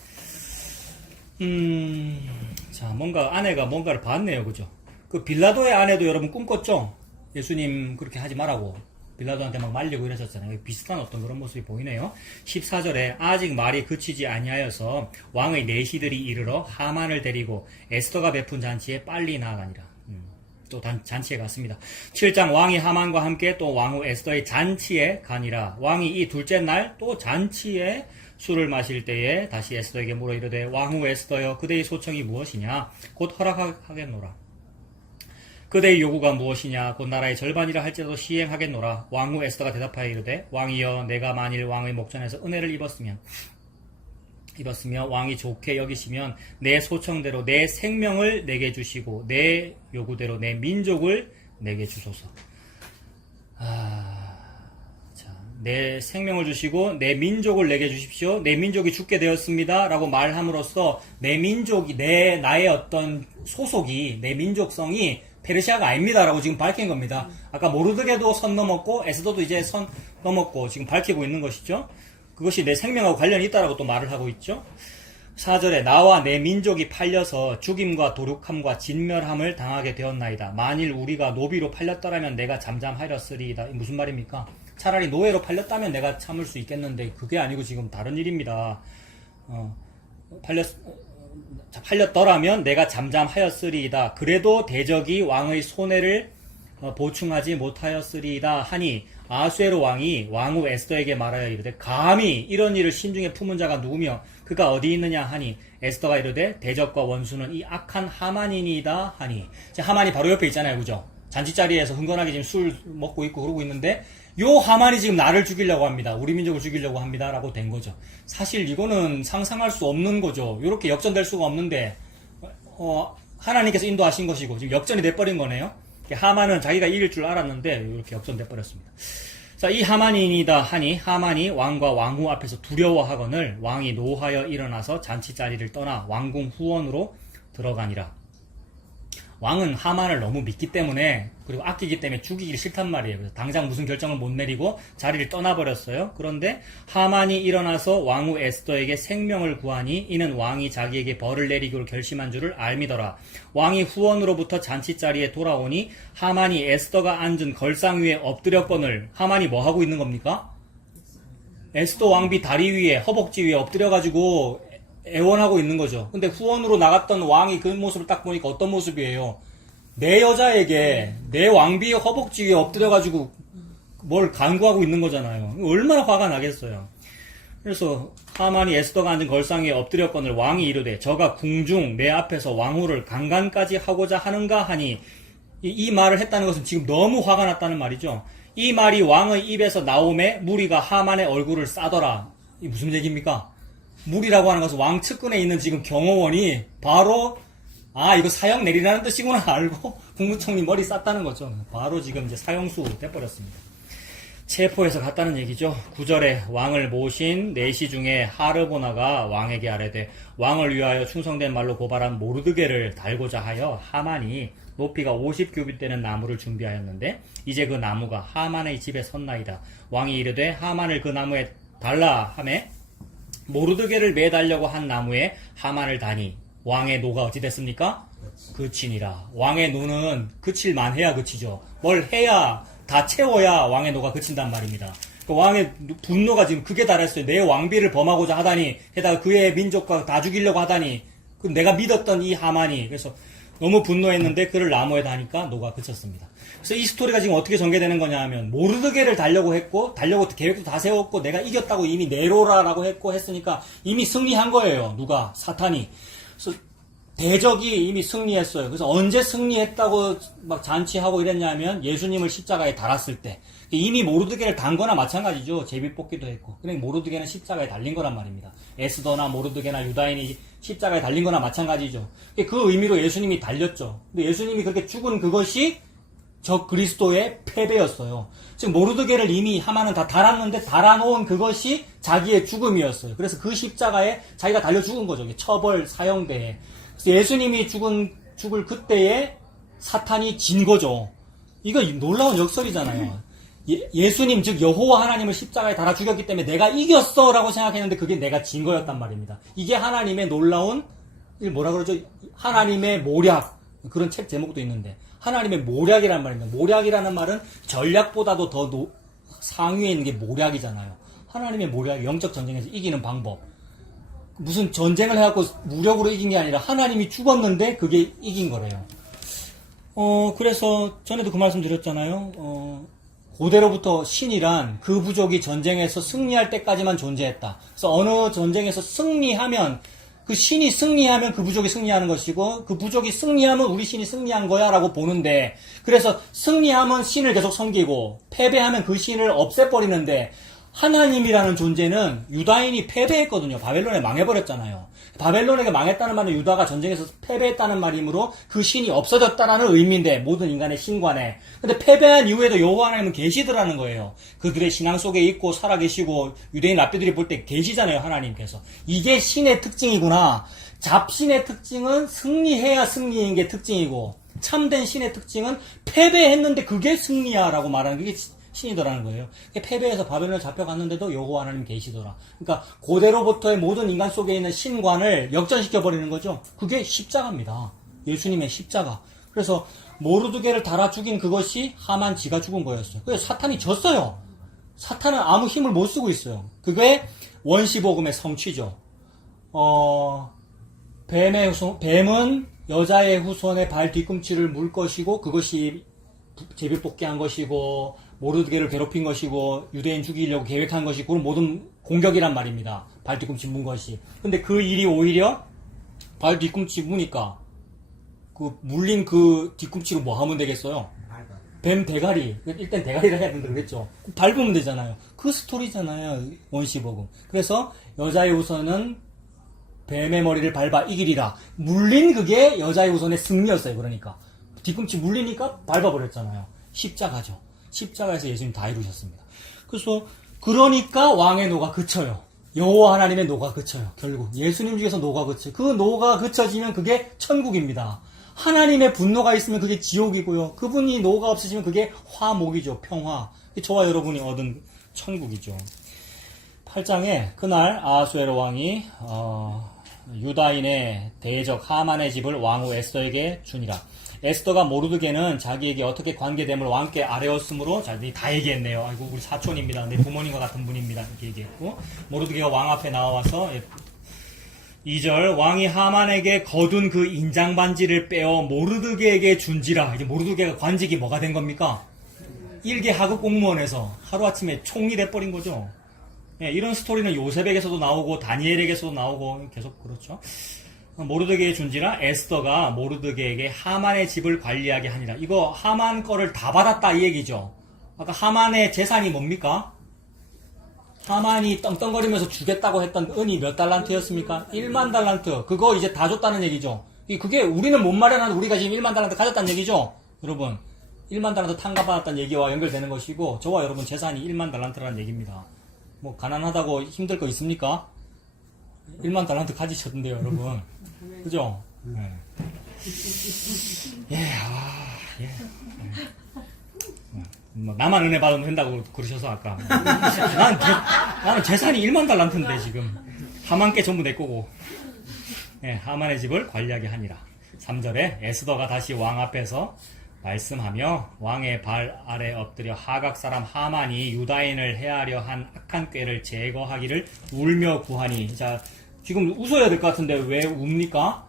자, 뭔가 아내가 뭔가를 봤네요, 그죠? 그 빌라도의 아내도 여러분 꿈꿨죠? 예수님 그렇게 하지 말라고 빌라도한테 막 말리고 이러셨잖아요. 비슷한 어떤 그런 모습이 보이네요. 14절에 아직 말이 그치지 아니하여서 왕의 내시들이 이르러 하만을 데리고 에스더가 베푼 잔치에 빨리 나아가니라. 또 잔치에 갔습니다. 7장 왕이 하만과 함께 또 왕후 에스더의 잔치에 가니라. 왕이 이 둘째 날 또 잔치에 술을 마실 때에 다시 에스더에게 물어 이르되 왕후 에스더여 그대의 소청이 무엇이냐 곧 허락하겠노라. 그대의 요구가 무엇이냐 곧 나라의 절반이라 할지라도 시행하겠노라. 왕후 에스더가 대답하여 이르되 왕이여 내가 만일 왕의 목전에서 은혜를 입었으며 왕이 좋게 여기시면 내 소청대로 내 생명을 내게 주시고 내 요구대로 내 민족을 내게 주소서. 내 생명을 주시고 내 민족을 내게 주십시오. 내 민족이 죽게 되었습니다. 라고 말함으로써 내 민족이 나의 어떤 소속이 내 민족성이 페르시아가 아닙니다. 라고 지금 밝힌 겁니다. 아까 모르드게도 선 넘었고 에스더도 이제 선 넘었고 지금 밝히고 있는 것이죠. 그것이 내 생명하고 관련이 있다라고 또 말을 하고 있죠. 4절에 나와 내 민족이 팔려서 죽임과 도륙함과 진멸함을 당하게 되었나이다. 만일 우리가 노비로 팔렸더라면 내가 잠잠하였으리이다. 무슨 말입니까? 차라리 노예로 팔렸다면 내가 참을 수 있겠는데 그게 아니고 지금 다른 일입니다. 팔렸더라면 내가 잠잠하였으리이다. 그래도 대적이 왕의 손해를 보충하지 못하였으리이다 하니 아수에로 왕이 왕후 에스더에게 말하여 이르되 감히 이런 일을 심중에 품은 자가 누구며 그가 어디 있느냐 하니 에스더가 이르되 대적과 원수는 이 악한 하만이니이다 하니 하만이 바로 옆에 있잖아요, 그죠? 잔치자리에서 흥건하게 지금 술 먹고 있고 그러고 있는데 요 하만이 지금 나를 죽이려고 합니다. 우리 민족을 죽이려고 합니다. 라고 된 거죠. 사실 이거는 상상할 수 없는 거죠. 이렇게 역전될 수가 없는데 하나님께서 인도하신 것이고 지금 역전이 돼버린 거네요. 하만은 자기가 이길 줄 알았는데 이렇게 역전돼 버렸습니다. 자, 이 하만이다 하니 하만이 왕과 왕후 앞에서 두려워하거늘 왕이 노하여 일어나서 잔치자리를 떠나 왕궁 후원으로 들어가니라. 왕은 하만을 너무 믿기 때문에 그리고 아끼기 때문에 죽이기 싫단 말이에요. 그래서 당장 무슨 결정을 못 내리고 자리를 떠나버렸어요. 그런데 하만이 일어나서 왕후 에스더에게 생명을 구하니 이는 왕이 자기에게 벌을 내리기로 결심한 줄을 알미더라. 왕이 후원으로부터 잔치자리에 돌아오니 하만이 에스더가 앉은 걸상 위에 엎드렸거늘 하만이 뭐 하고 있는 겁니까? 에스더 왕비 다리 위에 허벅지 위에 엎드려가지고 애원하고 있는 거죠. 근데 후원으로 나갔던 왕이 그 모습을 딱 보니까 어떤 모습이에요? 내 여자에게 내 왕비의 허벅지 위에 엎드려가지고 뭘 간구하고 있는 거잖아요. 얼마나 화가 나겠어요. 그래서 하만이 에스더가 앉은 걸상 위에 엎드렸거늘 왕이 이르되 저가 궁중 내 앞에서 왕후를 강간까지 하고자 하는가 하니 이 말을 했다는 것은 지금 너무 화가 났다는 말이죠. 이 말이 왕의 입에서 나오매 무리가 하만의 얼굴을 싸더라. 이 무슨 얘기입니까? 무리라고 하는 것은 왕 측근에 있는 지금 경호원이 바로 이거 사형 내리라는 뜻이구나 알고 국무총리 머리 쌌다는 거죠. 바로 지금 이제 사형수 돼버렸습니다. 체포해서 갔다는 얘기죠. 9절에 왕을 모신 내시 중에 하르보나가 왕에게 아뢰되 왕을 위하여 충성된 말로 고발한 모르드게를 달고자 하여 하만이 높이가 50규빗 되는 나무를 준비하였는데 이제 그 나무가 하만의 집에 섰나이다. 왕이 이르되 하만을 그 나무에 달라 하매 모르드게를 매달려고 한 나무에 하만을 다니 왕의 노가 어찌 됐습니까? 그치니라. 왕의 노는 그칠만 해야 그치죠. 뭘 해야 다 채워야 왕의 노가 그친단 말입니다. 그 왕의 분노가 지금 극에 달했어요. 내 왕비를 범하고자 하다니 게다가 그의 민족과 다 죽이려고 하다니 그 내가 믿었던 이 하만이 그래서 너무 분노했는데 그를 나무에 다니까 노가 그쳤습니다. 그래서 이 스토리가 지금 어떻게 전개되는 거냐 하면 모르드게를 달려고 계획도 다 세웠고 내가 이겼다고 이미 네로라라고 했으니까 이미 승리한 거예요. 누가? 사탄이. 그래서 대적이 이미 승리했어요. 그래서 언제 승리했다고 막 잔치하고 이랬냐면 예수님을 십자가에 달았을 때 이미 모르드게를 단 거나 마찬가지죠. 제비뽑기도 했고. 그러니까 모르드게는 십자가에 달린 거란 말입니다. 에스더나 모르드게나 유다인이 십자가에 달린 거나 마찬가지죠. 그 의미로 예수님이 달렸죠. 근데 예수님이 그렇게 죽은 그것이 저 그리스도의 패배였어요. 지금 모르드게를 이미 하만은 다 달았는데 달아놓은 그것이 자기의 죽음이었어요. 그래서 그 십자가에 자기가 달려 죽은 거죠. 처벌, 사형대에. 그래서 예수님이 죽을 그때에 사탄이 진 거죠. 이거 놀라운 역설이잖아요. 예수님 즉 여호와 하나님을 십자가에 달아 죽였기 때문에 내가 이겼어 라고 생각했는데 그게 내가 진 거였단 말입니다. 이게 하나님의 놀라운 뭐라 그러죠? 하나님의 모략 그런 책 제목도 있는데 하나님의 모략이란 말입니다. 모략이라는 말은 전략보다도 더 상위에 있는 게 모략이잖아요. 하나님의 모략, 영적 전쟁에서 이기는 방법. 무슨 전쟁을 해갖고 무력으로 이긴 게 아니라 하나님이 죽었는데 그게 이긴 거래요. 그래서 전에도 그 말씀 드렸잖아요. 고대로부터 신이란 그 부족이 전쟁에서 승리할 때까지만 존재했다. 그래서 어느 전쟁에서 승리하면 그 신이 승리하면 그 부족이 승리하는 것이고 그 부족이 승리하면 우리 신이 승리한 거야 라고 보는데 그래서 승리하면 신을 계속 섬기고 패배하면 그 신을 없애버리는데 하나님이라는 존재는 유다인이 패배했거든요. 바벨론에 망해버렸잖아요. 바벨론에게 망했다는 말은 유다가 전쟁에서 패배했다는 말이므로 그 신이 없어졌다라는 의미인데 모든 인간의 신관에 근데 패배한 이후에도 여호와 하나님은 계시더라는 거예요. 그들의 신앙 속에 있고 살아계시고 유대인 랍비들이 볼 때 계시잖아요. 하나님께서. 이게 신의 특징이구나. 잡신의 특징은 승리해야 승리인 게 특징이고 참된 신의 특징은 패배했는데 그게 승리야 라고 말하는 게 신이더라는 거예요. 패배해서 바벨론에 잡혀갔는데도 여호와 하나님 계시더라. 그러니까 고대로부터의 모든 인간 속에 있는 신관을 역전시켜버리는 거죠. 그게 십자가입니다. 예수님의 십자가. 그래서 모르드게를 달아 죽인 그것이 하만 지가 죽은 거였어요. 그래서 사탄이 졌어요. 사탄은 아무 힘을 못 쓰고 있어요. 그게 원시복음의 성취죠. 뱀은 여자의 후손의 발 뒤꿈치를 물 것이고 그것이 제비뽑기 한 것이고 모르드게를 괴롭힌 것이고 유대인 죽이려고 계획한 것이고 그런 모든 공격이란 말입니다. 발 뒤꿈치 문 것이. 근데 그 일이 오히려 발 뒤꿈치 무니까 그 물린 그 뒤꿈치로 뭐 하면 되겠어요? 뱀 대가리, 일단 대가리를 해야 된다 그랬죠. 밟으면 되잖아요. 그 스토리잖아요, 원시복음. 그래서 여자의 우선은 뱀의 머리를 밟아 이기리라. 물린 그게 여자의 우선의 승리였어요. 그러니까 뒤꿈치 물리니까 밟아버렸잖아요. 십자가죠. 십자가에서 예수님 다 이루셨습니다. 그래서 그러니까 왕의 노가 그쳐요. 여호와 하나님의 노가 그쳐요. 결국 예수님 중에서 노가 그쳐요. 그 노가 그쳐지면 그게 천국입니다. 하나님의 분노가 있으면 그게 지옥이고요. 그분이 노가 없으시면 그게 화목이죠. 평화. 저와 여러분이 얻은 천국이죠. 8장에 그날 아하수에로 왕이 유다인의 대적 하만의 집을 왕후 에스더에게 주니라. 에스더가 모르드게는 자기에게 어떻게 관계됨을 왕께 아뢰었으므로, 자, 다 얘기했네요. 아이고, 우리 사촌입니다. 내 부모님과 같은 분입니다. 이렇게 얘기했고, 모르드게가 왕 앞에 나와서 2절, 왕이 하만에게 거둔 그 인장 반지를 빼어 모르드게에게 준지라. 이제 모르드게가 관직이 뭐가 된 겁니까? 일개 하급 공무원에서 하루아침에 총리 돼버린 거죠. 예, 이런 스토리는 요셉에게서도 나오고 다니엘에게서도 나오고 계속 그렇죠. 모르드게에 준지라. 에스더가 모르드게에게 하만의 집을 관리하게 하니라. 이거 하만 거를 다 받았다 이 얘기죠. 아까 하만의 재산이 뭡니까? 하만이 떵떵거리면서 주겠다고 했던 은이 몇 달란트였습니까? 1만 달란트. 그거 이제 다 줬다는 얘기죠. 그게 우리는 못 마련한 우리가 지금 1만 달란트 가졌다는 얘기죠. 여러분 1만 달란트 탕감받았다는 얘기와 연결되는 것이고, 저와 여러분 재산이 1만 달란트라는 얘기입니다. 뭐 가난하다고 힘들 거 있습니까? 1만 달란트 가지셨는데요, 여러분. 그죠? 네. 예. 뭐 나만 은혜 받으면 된다고 그러셔서 아까. 나는 재산이 1만 달란트인데 지금. 하만께 전부 내 거고. 예, 하만의 집을 관리하게 하니라. 3절에 에스더가 다시 왕 앞에서 말씀하며 왕의 발 아래 엎드려 하각 사람 하만이 유다인을 해하려 한 악한 꾀를 제거하기를 울며 구하니. 자, 지금 웃어야 될 것 같은데 왜 웁니까?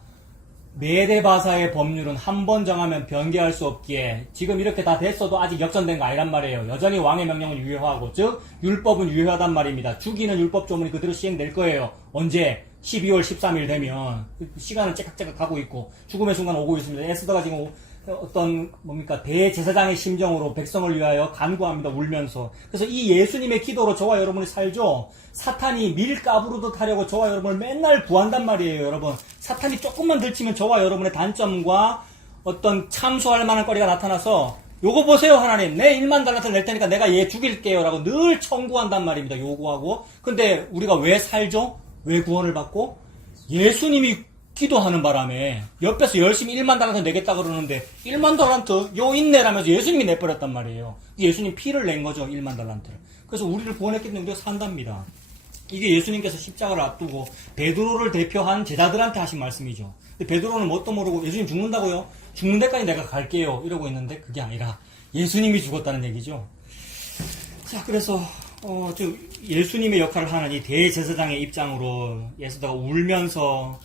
메데바사의 법률은 한 번 정하면 변개할 수 없기에 지금 이렇게 다 됐어도 아직 역전된 거 아니란 말이에요. 여전히 왕의 명령은 유효하고, 즉 율법은 유효하단 말입니다. 죽이는 율법 조문이 그대로 시행될 거예요. 언제? 12월 13일 되면. 시간은 째깍째깍 가고 있고 죽음의 순간 오고 있습니다. 에스더가 지금 어떤 대제사장의 심정으로 백성을 위하여 간구합니다. 울면서. 그래서 이 예수님의 기도로 저와 여러분이 살죠. 사탄이 밀가부르듯 하려고 저와 여러분을 맨날 구한단 말이에요. 여러분, 사탄이 조금만 들치면 저와 여러분의 단점과 어떤 참소할 만한 거리가 나타나서 요거 보세요 하나님, 내 1만 달란트 낼 테니까 내가 얘 죽일게요 라고 늘 청구한단 말입니다. 요구하고. 근데 우리가 왜 살죠? 왜 구원을 받고? 예수님이 기도하는 바람에 옆에서 열심히 1만 달란트 내겠다 그러는데 1만 달란트 요 인내라면서 예수님이 내버렸단 말이에요. 예수님 피를 낸 거죠. 1만 달란트를. 그래서 우리를 구원했기 때문에 우리가 산답니다. 이게 예수님께서 십자가를 앞두고 베드로를 대표한 제자들한테 하신 말씀이죠. 근데 베드로는 뭣도 모르고 예수님 죽는다고요? 죽는 데까지 내가 갈게요 이러고 있는데 그게 아니라 예수님이 죽었다는 얘기죠. 자, 그래서 예수님의 역할을 하는 이 대제사장의 입장으로 에스더가 울면서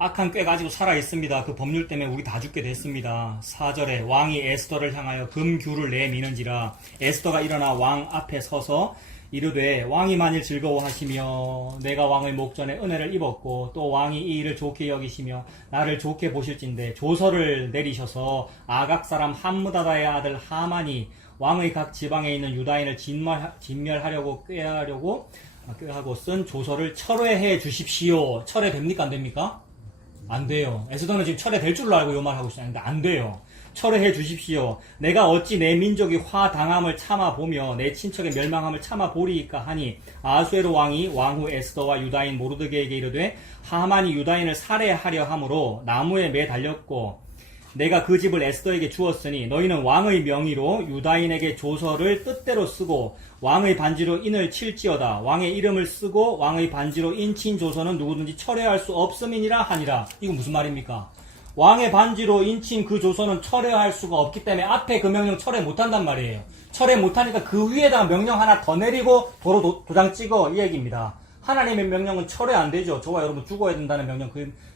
악한 꾀 가지고 살아 있습니다. 그 법률 때문에 우리 다 죽게 됐습니다. 4절에 왕이 에스더를 향하여 금규를 내미는지라. 에스더가 일어나 왕 앞에 서서 이르되 왕이 만일 즐거워하시며 내가 왕의 목전에 은혜를 입었고 또 왕이 이 일을 좋게 여기시며 나를 좋게 보실진대 조서를 내리셔서 아각 사람 함므다다의 아들 하만이 왕의 각 지방에 있는 유다인을 진멸하려고 꾀하고 쓴 조서를 철회해 주십시오. 철회됩니까? 안 됩니까? 안 돼요. 에스더는 지금 철회될 줄로 알고 요 말하고 있었는데 안 돼요. 철회해 주십시오. 내가 어찌 내 민족이 화당함을 참아보며 내 친척의 멸망함을 참아보리이까 하니 아하수에로 왕이 왕후 에스더와 유다인 모르드게에게 이르되 하만이 유다인을 살해하려 함으로 나무에 매달렸고 내가 그 집을 에스더에게 주었으니 너희는 왕의 명의로 유다인에게 조서를 뜻대로 쓰고 왕의 반지로 인을 칠지어다. 왕의 이름을 쓰고 왕의 반지로 인친 조서는 누구든지 철회할 수 없음이니라 하니라. 이거 무슨 말입니까? 왕의 반지로 인친 그 조서는 철회할 수가 없기 때문에 앞에 그 명령 철회 못한단 말이에요. 철회 못하니까 그 위에다가 명령 하나 더 내리고 도로 도장 찍어 이 얘기입니다. 하나님의 명령은 철회 안 되죠. 저와 여러분 죽어야 된다는 명령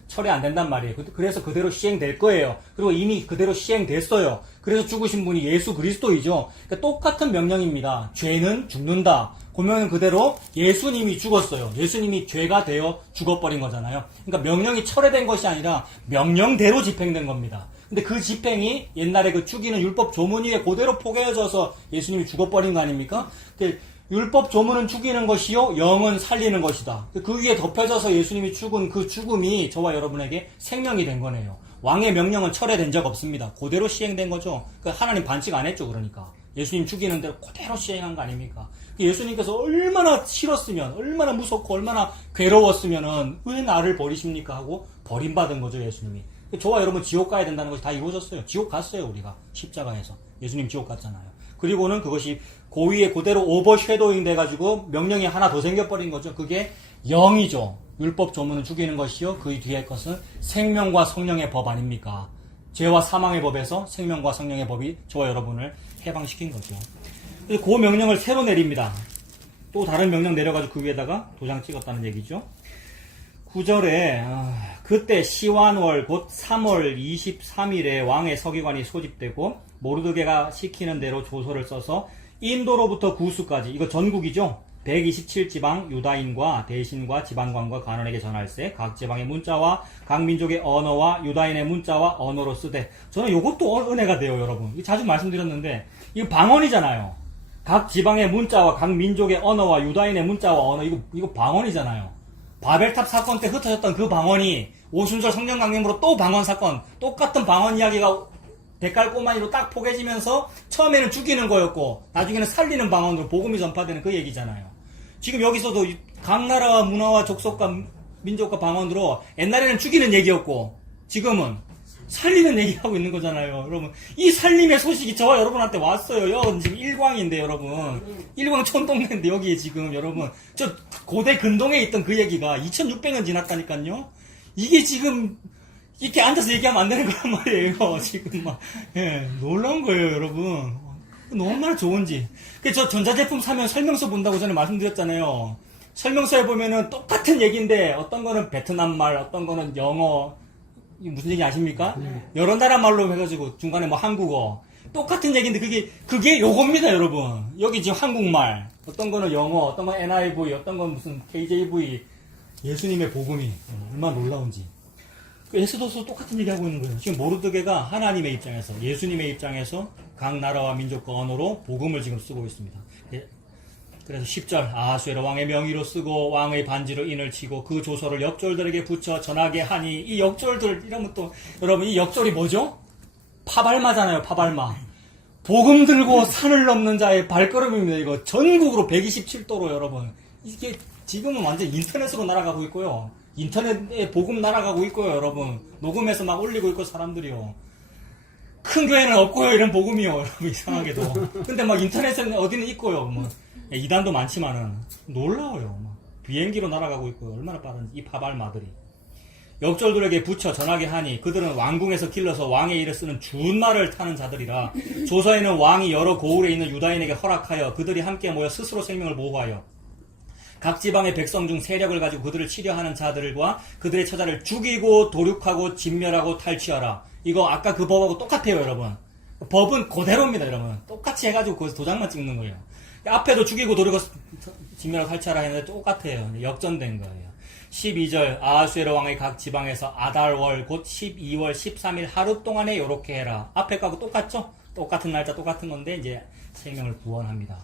철회 안 된단 말이에요. 그래서 그대로 시행될 거예요. 그리고 이미 그대로 시행됐어요. 그래서 죽으신 분이 예수 그리스도이죠. 그러니까 똑같은 명령입니다. 죄는 죽는다. 그 명령 그대로 예수님이 죽었어요. 예수님이 죄가 되어 죽어버린 거잖아요. 그러니까 명령이 철회된 것이 아니라 명령대로 집행된 겁니다. 근데 그 집행이 옛날에 그 죽이는 율법 조문 위에 그대로 포개져서 예수님이 죽어버린 거 아닙니까? 근데 율법 조문은 죽이는 것이요, 영은 살리는 것이다. 그 위에 덮여져서 예수님이 죽은 그 죽음이 저와 여러분에게 생명이 된 거네요. 왕의 명령은 철회된 적 없습니다. 그대로 시행된 거죠. 하나님 반칙 안 했죠, 그러니까. 예수님 죽이는 대로 그대로 시행한 거 아닙니까? 예수님께서 얼마나 싫었으면, 얼마나 무섭고, 얼마나 괴로웠으면은 왜 나를 버리십니까? 하고 버림받은 거죠, 예수님이. 저와 여러분 지옥 가야 된다는 것이 다 이루어졌어요. 지옥 갔어요, 우리가. 십자가에서. 예수님 지옥 갔잖아요. 그리고는 그것이 고위에 그대로 오버쉐도잉 돼가지고 명령이 하나 더 생겨버린 거죠. 그게 영이죠. 율법 조문은 죽이는 것이요, 그 뒤에 것은 생명과 성령의 법 아닙니까? 죄와 사망의 법에서 생명과 성령의 법이 저와 여러분을 해방시킨 거죠. 그래서 그 명령을 새로 내립니다. 또 다른 명령 내려가지고 그 위에다가 도장 찍었다는 얘기죠. 9절에 그때 시완월 곧 3월 23일에 왕의 서기관이 소집되고 모르드게가 시키는 대로 조서를 써서 인도로부터 구수까지, 이거 전국이죠. 127지방 유다인과 대신과 지방관과 간원에게 전할세 각 지방의 문자와 각 민족의 언어와 유다인의 문자와 언어로 쓰되. 저는 이것도 은혜가 돼요, 여러분. 자주 말씀드렸는데 이거 방언이잖아요. 각 지방의 문자와 각 민족의 언어와 유다인의 문자와 언어, 이거 방언이잖아요. 바벨탑 사건 때 흩어졌던 그 방언이 오순절 성령 강림으로 또 방언 사건, 똑같은 방언 이야기가 데칼꼬마니로 딱 포개지면서 처음에는 죽이는 거였고 나중에는 살리는 방언으로 복음이 전파되는 그 얘기잖아요. 지금 여기서도 각 나라와 문화와 족속과 민족과 방언으로 옛날에는 죽이는 얘기였고 지금은 살리는 얘기하고 있는 거잖아요. 여러분, 이 살림의 소식이 저와 여러분한테 왔어요. 여기 지금 일광인데, 여러분. 일광 촌동네인데, 여기에 지금, 여러분. 저 고대 근동에 있던 그 얘기가 2600년 지났다니까요. 이게 지금 이렇게 앉아서 얘기하면 안 되는 거란 말이에요. 지금 막, 예, 놀라운 거예요, 여러분. 얼마나 좋은지. 저 전자제품 사면 설명서 본다고 전에 말씀드렸잖아요. 설명서에 보면은 똑같은 얘기인데, 어떤 거는 베트남 말, 어떤 거는 영어, 무슨 얘기 아십니까? 여러 나라 말로 해가지고 중간에 뭐 한국어 똑같은 얘기인데 그게 요겁니다, 여러분. 여기 지금 한국말, 어떤 거는 영어, 어떤 건 NIV, 어떤 건 무슨 KJV. 예수님의 복음이 얼마나 놀라운지. 에스더서 똑같은 얘기 하고 있는 거예요. 지금 모르드게가 하나님의 입장에서, 예수님의 입장에서 각 나라와 민족과 언어로 복음을 지금 쓰고 있습니다. 그래서 10절 아하수에로 왕의 명의로 쓰고 왕의 반지로 인을 치고 그 조서를 역졸들에게 붙여 전하게 하니, 이 역졸들 이러면 또 여러분 이 역졸이 뭐죠? 파발마잖아요. 파발마. 복음 들고 산을 넘는 자의 발걸음입니다. 이거 전국으로 127도로 여러분, 이게 지금은 완전 인터넷으로 날아가고 있고요. 인터넷에 복음 날아가고 있고요, 여러분. 녹음해서 막 올리고 있고 사람들이요. 큰 교회는 없고요, 이런 복음이요, 여러분. 이상하게도. 근데 막 인터넷에는 어디는 있고요. 뭐 이단도 많지만은 놀라워요. 막 비행기로 날아가고 있고요. 얼마나 빠른지 이 파발마들이. 역졸들에게 붙여 전하게 하니 그들은 왕궁에서 길러서 왕의 일을 쓰는 준말을 타는 자들이라. 조서에는 왕이 여러 고을에 있는 유다인에게 허락하여 그들이 함께 모여 스스로 생명을 보호하여 각 지방의 백성 중 세력을 가지고 그들을 치려하는 자들과 그들의 처자를 죽이고 도륙하고 진멸하고 탈취하라. 이거 아까 그 법하고 똑같아요, 여러분. 법은 그대로입니다, 여러분. 똑같이 해가지고 거기서 도장만 찍는 거예요. 앞에도 죽이고 도륙하고 진멸하고 탈취하라 했는데 똑같아요. 역전된 거예요. 12절 아하수에로 왕의 각 지방에서 아달월 곧 12월 13일 하루 동안에 요렇게 해라. 앞에 거하고 똑같죠? 똑같은 날짜 똑같은 건데 이제 생명을 구원합니다.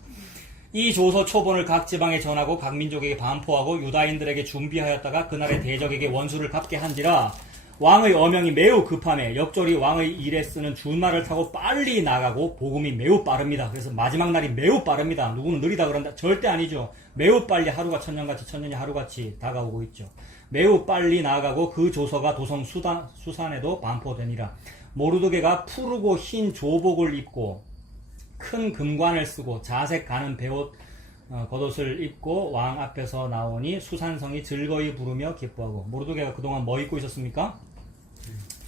이 조서 초본을 각 지방에 전하고 각 민족에게 반포하고 유다인들에게 준비하였다가 그날의 대적에게 원수를 갚게 한지라. 왕의 어명이 매우 급하매 역졸이 왕의 일에 쓰는 준말을 타고 빨리 나가고 복음이 매우 빠릅니다. 그래서 마지막 날이 매우 빠릅니다. 누구는 느리다 그런다? 절대 아니죠. 매우 빨리 하루가 천년같이 천년이 하루같이 다가오고 있죠. 매우 빨리 나가고 그 조서가 도성 수산에도 반포되니라. 모르드게가 푸르고 흰 조복을 입고 큰 금관을 쓰고 자색 가는 베옷 겉옷을 입고 왕 앞에서 나오니 수산성이 즐거이 부르며 기뻐하고. 모르드게가 그동안 뭐 입고 있었습니까?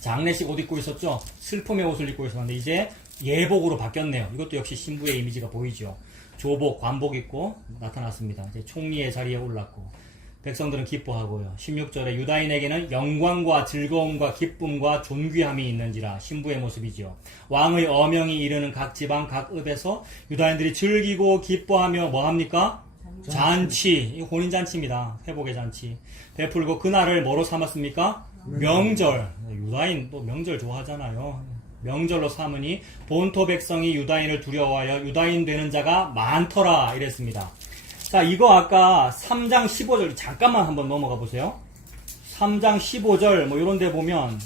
장례식 옷 입고 있었죠. 슬픔의 옷을 입고 있었는데 이제 예복으로 바뀌었네요. 이것도 역시 신부의 이미지가 보이죠. 조복, 관복 입고 나타났습니다. 이제 총리의 자리에 올랐고 백성들은 기뻐하고요. 16절에 유다인에게는 영광과 즐거움과 기쁨과 존귀함이 있는지라. 신부의 모습이죠. 왕의 어명이 이르는 각 지방 각 읍에서 유다인들이 즐기고 기뻐하며 뭐합니까? 잔치. 이거 혼인잔치입니다. 회복의 잔치. 베풀고 그날을 뭐로 삼았습니까? 명절. 유다인 또 명절 좋아하잖아요. 명절로 삼으니 본토 백성이 유다인을 두려워하여 유다인 되는 자가 많더라 이랬습니다. 자, 이거 아까 3장 15절 잠깐만 한번 넘어가 보세요. 3장 15절 뭐 이런 데 보면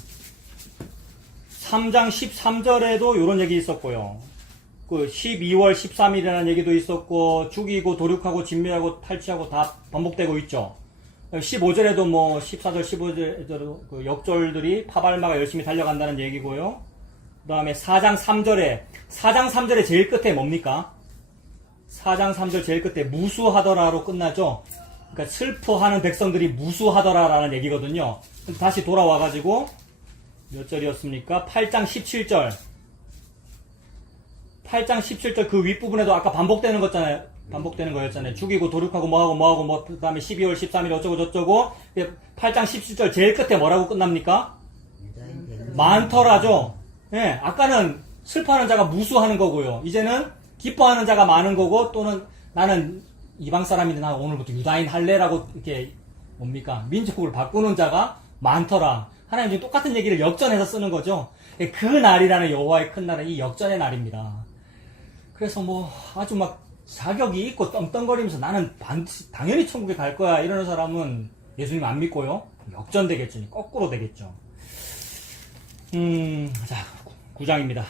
3장 13절에도 이런 얘기 있었고요. 그 12월 13일이라는 얘기도 있었고 죽이고 도륙하고 진멸하고 탈취하고 다 반복되고 있죠. 15절에도 뭐 14절 15절에도 그 역절들이 파발마가 열심히 달려간다는 얘기고요. 그 다음에 4장 3절에 제일 끝에 뭡니까? 4장 3절 제일 끝에 무수하더라로 끝나죠. 그러니까 슬퍼하는 백성들이 무수하더라라는 얘기거든요. 다시 돌아와가지고 몇 절이었습니까? 8장 17절. 8장 17절 그 윗부분에도 아까 반복되는 거였잖아요. 죽이고 도륙하고 뭐하고 그 다음에 12월 13일 어쩌고 저쩌고 8장 17절 제일 끝에 뭐라고 끝납니까? 많더라죠. 예, 아까는 슬퍼하는 자가 무수하는 거고요. 이제는 기뻐하는 자가 많은 거고 또는 나는 이방 사람인데 나 오늘부터 유다인 할래라고 이렇게 뭡니까? 민족을 바꾸는 자가 많더라. 하나님 지금 똑같은 얘기를 역전해서 쓰는 거죠. 그 날이라는 여호와의 큰 날은 이 역전의 날입니다. 그래서 뭐 아주 막 자격이 있고 떵떵거리면서 나는 당연히 천국에 갈 거야 이러는 사람은 예수님 안 믿고요. 역전되겠죠. 거꾸로 되겠죠. 자, 9장입니다.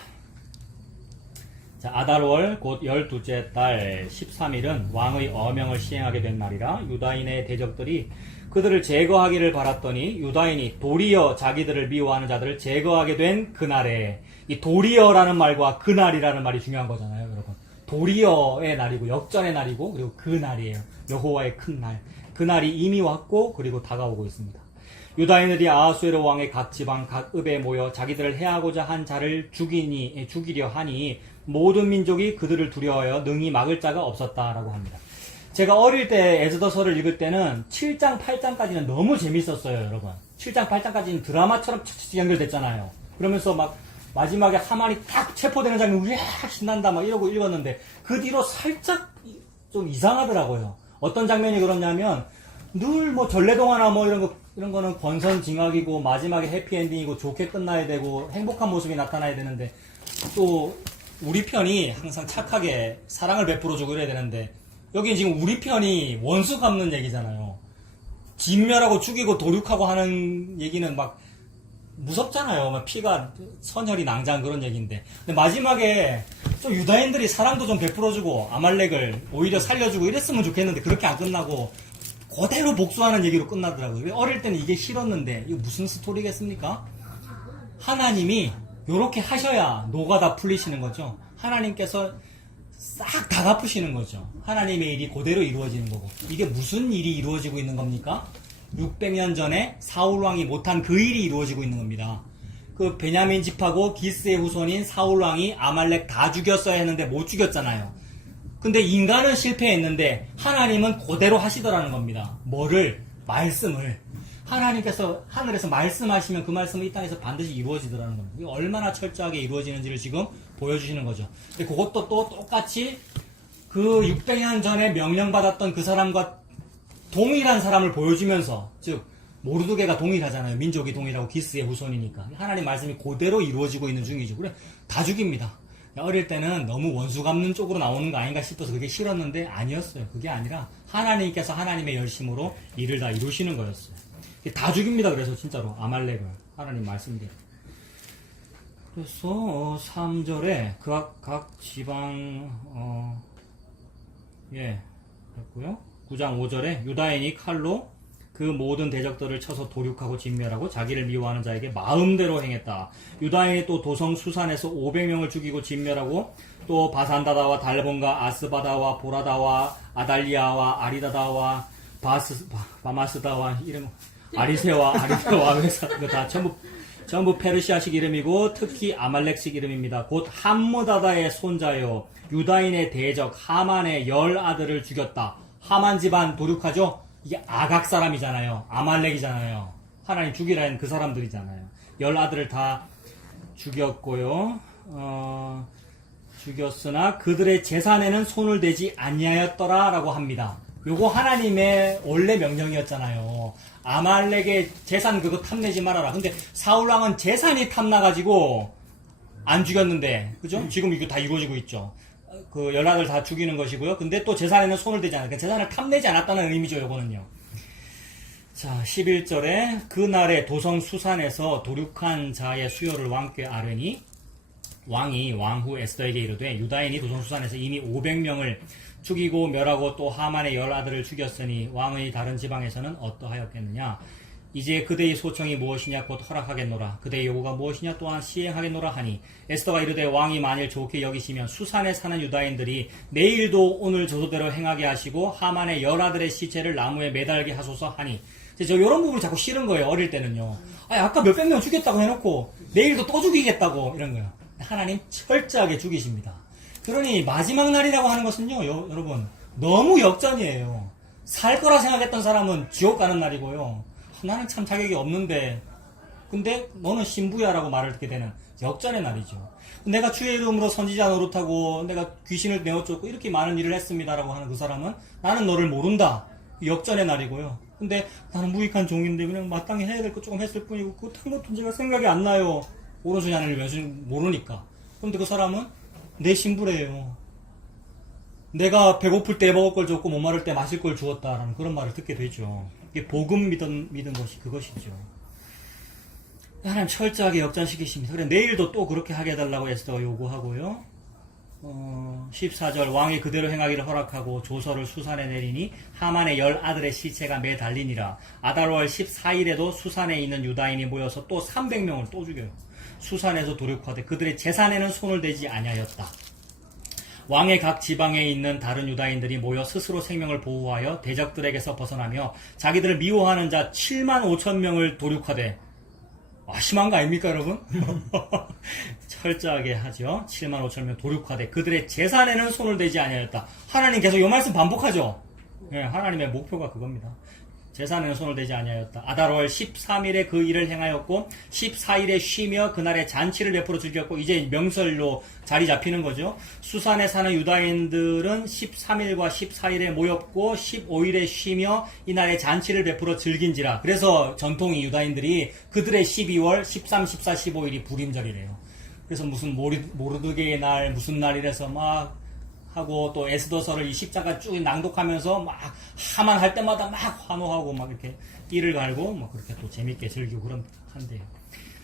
자, 아달월 곧 12째 달 13일은 왕의 어명을 시행하게 된 날이라 유다인의 대적들이 그들을 제거하기를 바랐더니 유다인이 도리어 자기들을 미워하는 자들을 제거하게 된 그날에 이 도리어라는 말과 그날이라는 말이 중요한 거잖아요, 여러분. 도리어의 날이고 역전의 날이고 그리고 그 날이에요. 여호와의 큰 날. 그 날이 이미 왔고 그리고 다가오고 있습니다. 유다인들이 아하수에로 왕의 각 지방 각 읍에 모여 자기들을 해하고자 한 자를 죽이려 하니 모든 민족이 그들을 두려워하여 능히 막을 자가 없었다라고 합니다. 제가 어릴 때 에스더서를 읽을 때는 7장 8장까지는 너무 재밌었어요, 여러분. 7장 8장까지는 드라마처럼 착착 연결됐잖아요. 그러면서 막 마지막에 하만이 딱 체포되는 장면, 우야 신난다 막 이러고 읽었는데 그 뒤로 살짝 좀 이상하더라고요. 어떤 장면이 그렇냐면 늘 뭐 전래동화나 뭐 이런 거는 권선징악이고 마지막에 해피엔딩이고 좋게 끝나야 되고 행복한 모습이 나타나야 되는데 또 우리 편이 항상 착하게 사랑을 베풀어주고 이래야 되는데 여기 지금 우리 편이 원수 갚는 얘기잖아요. 진멸하고 죽이고 도륙하고 하는 얘기는 막 무섭잖아요. 막 피가 선혈이 낭장 그런 얘기인데. 근데 마지막에 좀 유다인들이 사랑도 좀 베풀어주고 아말렉을 오히려 살려주고 이랬으면 좋겠는데 그렇게 안 끝나고 그대로 복수하는 얘기로 끝나더라고요. 어릴 때는 이게 싫었는데 이거 무슨 스토리겠습니까? 하나님이 요렇게 하셔야 노가 다 풀리시는 거죠. 하나님께서 싹 다 갚으시는 거죠. 하나님의 일이 그대로 이루어지는 거고. 이게 무슨 일이 이루어지고 있는 겁니까? 600년 전에 사울왕이 못한 그 일이 이루어지고 있는 겁니다. 그 베냐민 집하고 기스의 후손인 사울왕이 아말렉 다 죽였어야 했는데 못 죽였잖아요. 근데 인간은 실패했는데 하나님은 그대로 하시더라는 겁니다. 뭐를? 말씀을. 하나님께서 하늘에서 말씀하시면 그 말씀은 이 땅에서 반드시 이루어지더라는 겁니다. 이게 얼마나 철저하게 이루어지는지를 지금 보여주시는 거죠. 근데 그것도 또 똑같이 그 600년 전에 명령받았던 그 사람과 동일한 사람을 보여주면서, 즉 모르드게가 동일하잖아요. 민족이 동일하고 기스의 후손이니까. 하나님 말씀이 그대로 이루어지고 있는 중이죠. 그래 다 죽입니다. 어릴 때는 너무 원수 갚는 쪽으로 나오는 거 아닌가 싶어서 그게 싫었는데 아니었어요. 그게 아니라 하나님께서 하나님의 열심으로 일을 다 이루시는 거였어요. 다 죽입니다. 그래서 진짜로 아말렉을 하나님 말씀대로. 그래서 3절에 각 지방 그랬고요. 9장 5절에 유다인이 칼로 그 모든 대적들을 쳐서 도륙하고 진멸하고 자기를 미워하는 자에게 마음대로 행했다. 유다인이 또 도성 수산에서 500명을 죽이고 진멸하고 또 바산다다와 달본과 아스바다와 보라다와 아달리아와 아리다다와 바마스다와 이름 아리세와 회사 다 전부 페르시아식 이름이고 특히 아말렉식 이름입니다. 곧 함무다다의 손자요 유다인의 대적 하만의 10 아들을 죽였다. 하만 집안 도륙하죠. 이게 아각 사람이잖아요. 아말렉이잖아요. 하나님 죽이라 했는 그 사람들이잖아요. 10 아들을 다 죽였고요. 죽였으나 그들의 재산에는 손을 대지 아니하였더라 라고 합니다. 요거 하나님의 원래 명령이었잖아요. 아말렉의 재산 그거 탐내지 말아라. 근데 사울왕은 재산이 탐나가지고 안 죽였는데, 그죠? 지금 이거 다 이루어지고 있죠. 그 열아들 다 죽이는 것이고요. 근데 또 재산에는 손을 대지 않았다. 재산을 탐내지 않았다는 의미죠, 요거는요. 자, 11절에 그날에 도성 수산에서 도륙한 자의 수요를 왕께 아뢰니 왕이 왕후 에스더에게 이르되 유다인이 도성 수산에서 이미 500명을 죽이고 멸하고 또 하만의 10아들을 죽였으니 왕의 다른 지방에서는 어떠하였겠느냐. 이제 그대의 소청이 무엇이냐 곧 허락하겠노라. 그대의 요구가 무엇이냐 또한 시행하겠노라 하니 에스더가 이르되 왕이 만일 좋게 여기시면 수산에 사는 유다인들이 내일도 오늘 저소대로 행하게 하시고 하만의 10아들의 시체를 나무에 매달게 하소서 하니 저 이런 부분을 자꾸 싫은 거예요. 어릴 때는요. 아니 아까 몇백 명 죽였다고 해놓고 내일도 또 죽이겠다고 이런 거예요. 하나님 철저하게 죽이십니다. 그러니 마지막 날이라고 하는 것은요. 여러분 너무 역전이에요. 살 거라 생각했던 사람은 지옥 가는 날이고요. 나는 참 자격이 없는데 근데 너는 신부야라고 말을 듣게 되는 역전의 날이죠. 내가 주의 이름으로 선지자 노릇하고 내가 귀신을 내어쫓고 이렇게 많은 일을 했습니다라고 하는 그 사람은 나는 너를 모른다. 역전의 날이고요. 근데 나는 무익한 종인데 그냥 마땅히 해야 될 거 조금 했을 뿐이고 그딴 것도 제가 생각이 안 나요. 오른손이 하나님을 왼손이 모르니까. 그런데 그 사람은 내 신부래요. 내가 배고플 때 먹을 걸 줬고 목마를 때 마실 걸 주었다라는 그런 말을 듣게 되죠. 이게 복음 믿은 것이 그것이죠. 하나님 철저하게 역전시키십니다. 그래 내일도 또 그렇게 하게 해달라고 에스더가 요구하고요. 14절 왕이 그대로 행하기를 허락하고 조서를 수산에 내리니 하만의 10아들의 시체가 매달리니라. 아달월 14일에도 수산에 있는 유다인이 모여서 또 300명을 또 죽여요. 수산에서 도륙하되 그들의 재산에는 손을 대지 아니하였다. 왕의 각 지방에 있는 다른 유다인들이 모여 스스로 생명을 보호하여 대적들에게서 벗어나며 자기들을 미워하는 자 7만 5천 명을 도륙하되 심한 거 아닙니까 여러분? 철저하게 하죠. 7만 5천 명 도륙하되 그들의 재산에는 손을 대지 아니하였다. 하나님 계속 이 말씀 반복하죠. 네, 하나님의 목표가 그겁니다. 재산에는 손을 대지 아니하였다. 아달월 13일에 그 일을 행하였고 14일에 쉬며 그날에 잔치를 베풀어 즐겼고 이제 명설로 자리 잡히는 거죠. 수산에 사는 유다인들은 13일과 14일에 모였고 15일에 쉬며 이날에 잔치를 베풀어 즐긴지라. 그래서 전통이 유다인들이 그들의 12월 13, 14, 15일이 부림절이래요. 그래서 무슨 모르드게의 날 무슨 날이라서 막 하고 또 에스더서를 이 10장까지 쭉 낭독하면서 막 하만 할 때마다 막 환호하고 막 이렇게 이를 갈고 막 그렇게 또 재밌게 즐기고 그런 한대요.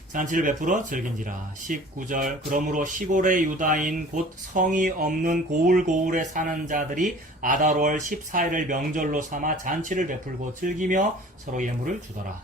잔치를 베풀어 즐긴지라. 19절 그러므로 시골의 유다인 곧 성이 없는 고울고울에 사는 자들이 아달월 14일을 명절로 삼아 잔치를 베풀고 즐기며 서로 예물을 주더라.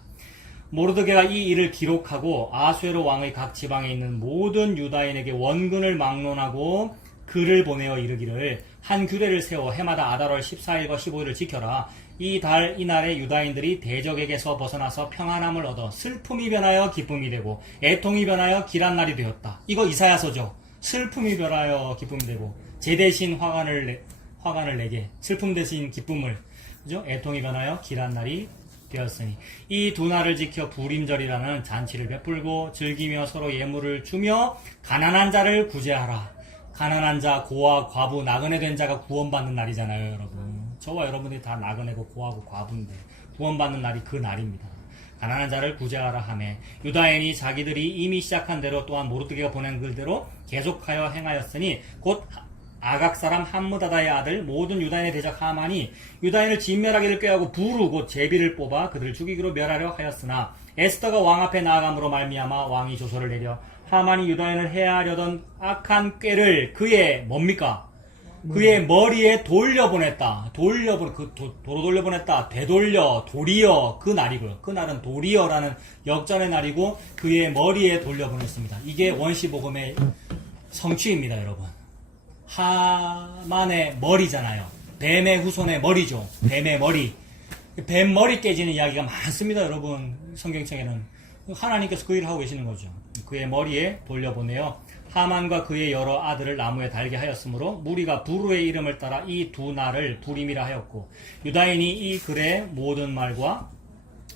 모르드게가 이 일을 기록하고 아수에로 왕의 각 지방에 있는 모든 유다인에게 원근을 막론하고 글을 보내어 이르기를 한 규례를 세워 해마다 아달월 14일과 15일을 지켜라. 이날에 유다인들이 대적에게서 벗어나서 평안함을 얻어 슬픔이 변하여 기쁨이 되고 애통이 변하여 길한 날이 되었다. 이거 이사야서죠. 슬픔이 변하여 기쁨이 되고 제 대신 화관을 내게 슬픔 대신 기쁨을 그죠? 애통이 변하여 길한 날이 되었으니 이 두 날을 지켜 부림절이라는 잔치를 베풀고 즐기며 서로 예물을 주며 가난한 자를 구제하라. 가난한 자, 고아, 과부, 나그네 된 자가 구원받는 날이잖아요, 여러분. 저와 여러분이 다 나그네고 고아고 과부인데 구원받는 날이 그 날입니다. 가난한 자를 구제하라 하매 유다인이 자기들이 이미 시작한 대로 또한 모르드게가 보낸 글대로 계속하여 행하였으니 곧 아각 사람 함므다다의 아들 모든 유다인의 대적 하만이 유다인을 진멸하기를 꾀하고 부르 곧 제비를 뽑아 그들을 죽이기로 멸하려 하였으나 에스더가 왕 앞에 나아감으로 말미암아 왕이 조서를 내려 하만이 유다인을 해하려던 악한 꾀를 그의 뭡니까? 그의 머리에 돌려보냈다. 도로 돌려보냈다. 되돌려, 도리어 그 날이고요. 그 날은 도리어라는 역전의 날이고 그의 머리에 돌려보냈습니다. 이게 원시복음의 성취입니다, 여러분. 하만의 머리잖아요. 뱀의 후손의 머리죠. 뱀의 머리. 뱀 머리 깨지는 이야기가 많습니다, 여러분. 성경책에는. 하나님께서 그 일을 하고 계시는 거죠. 그의 머리에 돌려보내어 하만과 그의 여러 아들을 나무에 달게 하였으므로 무리가 부르의 이름을 따라 이 두 날을 부림이라 하였고 유다인이 이 글의 모든 말과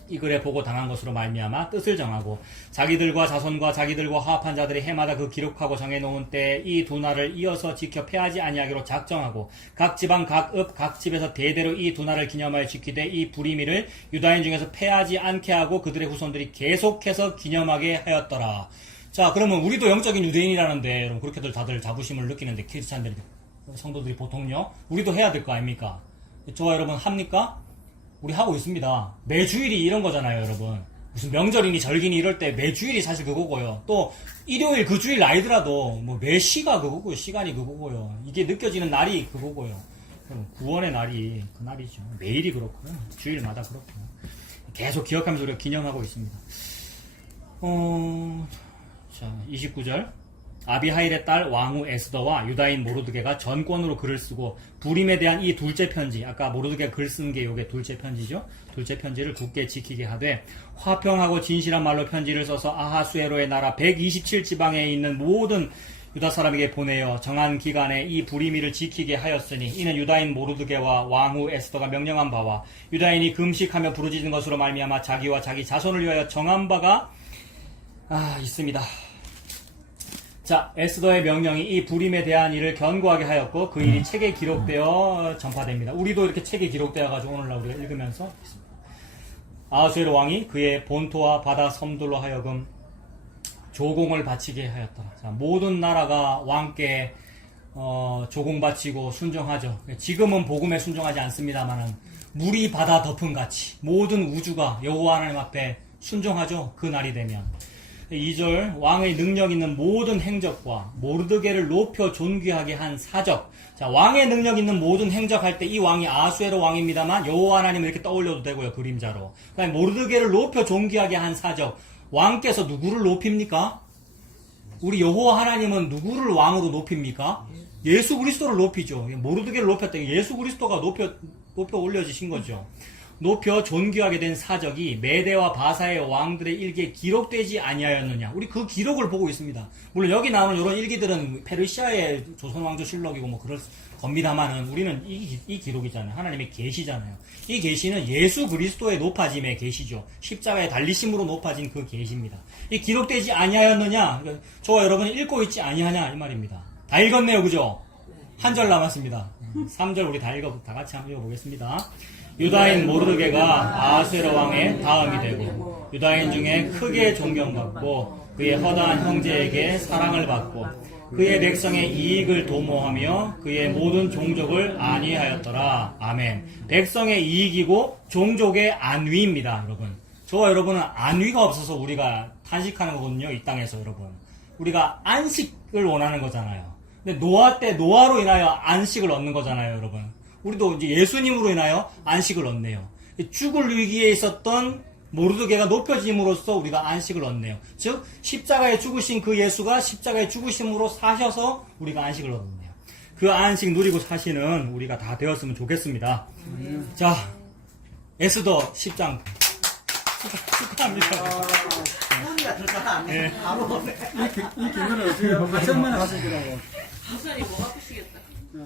이 글에 보고 당한 것으로 말미암아 뜻을 정하고 자기들과 자손과 자기들과 화합한 자들이 해마다 그 기록하고 정해놓은 때에 이 두 날을 이어서 지켜 패하지 아니하기로 작정하고 각 지방 각 읍 각 집에서 대대로 이 두 날을 기념하여 지키되 이 부리미를 유다인 중에서 패하지 않게 하고 그들의 후손들이 계속해서 기념하게 하였더라. 자, 그러면 우리도 영적인 유대인이라는데, 여러분, 그렇게들 다들 자부심을 느끼는데, 크리스찬들이, 성도들이 보통요, 우리도 해야 될 거 아닙니까? 저와 여러분 합니까? 우리 하고 있습니다. 매주일이 이런 거잖아요, 여러분. 무슨 명절이니 절기니 이럴 때 매주일이 사실 그거고요. 또, 일요일 그 주일 아니더라도, 뭐, 매 시가 그거고요. 시간이 그거고요. 이게 느껴지는 날이 그거고요. 구원의 날이 그 날이죠. 매일이 그렇고요. 주일마다 그렇고요. 계속 기억하면서 우리가 기념하고 있습니다. 자, 29절. 아비하일의 딸 왕후 에스더와 유다인 모르드게가 전권으로 글을 쓰고 불임에 대한 이 둘째 편지, 아까 모르드게가 글 쓴 게 요게 둘째 편지죠. 둘째 편지를 굳게 지키게 하되 화평하고 진실한 말로 편지를 써서 아하수에로의 나라 127지방에 있는 모든 유다 사람에게 보내어 정한 기간에 이 불임이를 지키게 하였으니 이는 유다인 모르드게와 왕후 에스더가 명령한 바와 유다인이 금식하며 부르짖는 것으로 말미암아 자기와 자기 자손을 위하여 정한 바가 있습니다. 자, 에스더의 명령이 이 불임에 대한 일을 견고하게 하였고 그 일이 책에 기록되어 전파됩니다. 우리도 이렇게 책에 기록되어 가지고 오늘날 우리가 읽으면서 있습니다. 아하수에로 왕이 그의 본토와 바다 섬들로 하여금 조공을 바치게 하였더라. 자, 모든 나라가 왕께 조공 바치고 순종하죠. 지금은 복음에 순종하지 않습니다만은 물이 바다 덮음 같이 모든 우주가 여호와 하나님 앞에 순종하죠. 그 날이 되면. 2절 왕의 능력 있는 모든 행적과 모르드게를 높여 존귀하게 한 사적. 자, 왕의 능력 있는 모든 행적할 때 이 왕이 아하수에로 왕입니다만 여호와 하나님을 이렇게 떠올려도 되고요. 그림자로. 그다음에 모르드게를 높여 존귀하게 한 사적. 왕께서 누구를 높입니까? 우리 여호와 하나님은 누구를 왕으로 높입니까? 예수 그리스도를 높이죠. 모르드게를 높였다. 예수 그리스도가 높여 올려지신 거죠. 높여 존귀하게 된 사적이 메대와 바사의 왕들의 일기에 기록되지 아니하였느냐. 우리 그 기록을 보고 있습니다. 물론 여기 나오는 이런 일기들은 페르시아의 조선왕조실록이고 뭐 그럴 겁니다만은 우리는 이 기록이잖아요. 하나님의 계시잖아요. 이 계시는 예수 그리스도의 높아짐의 계시죠. 십자가의 달리심으로 높아진 그 계시입니다. 이 기록되지 아니하였느냐. 저와 여러분이 읽고 있지 아니하냐 이 말입니다. 다 읽었네요, 그죠? 한 절 남았습니다. 3절 우리 다 같이 한번 읽어보겠습니다. 유다인 모르드게가 아하수에로 왕의 다음이 되고 유다인 중에 크게 존경받고 그의 허다한 형제에게 사랑을 받고 그의 백성의 이익을 도모하며 그의 모든 종족을 안위하였더라. 아멘. 백성의 이익이고 종족의 안위입니다, 여러분. 저와 여러분은 안위가 없어서 우리가 탄식하는 거거든요, 이 땅에서 여러분. 우리가 안식을 원하는 거잖아요. 근데 노아 때 노아로 인하여 안식을 얻는 거잖아요, 여러분. 우리도 이제 예수님으로 인하여 안식을 얻네요. 죽을 위기에 있었던 모르드게가 높여짐으로써 우리가 안식을 얻네요. 즉 십자가에 죽으신 그 예수가 십자가에 죽으심으로 사셔서 우리가 안식을 얻었네요. 그 안식 누리고 사시는 우리가 다 되었으면 좋겠습니다. 자, 에스더 10장 축하합니다. 소리가 들어가. 네. 이 기분을 어떻게 8천만에 가서 기라고. 부산이 목 아프시겠다. 네.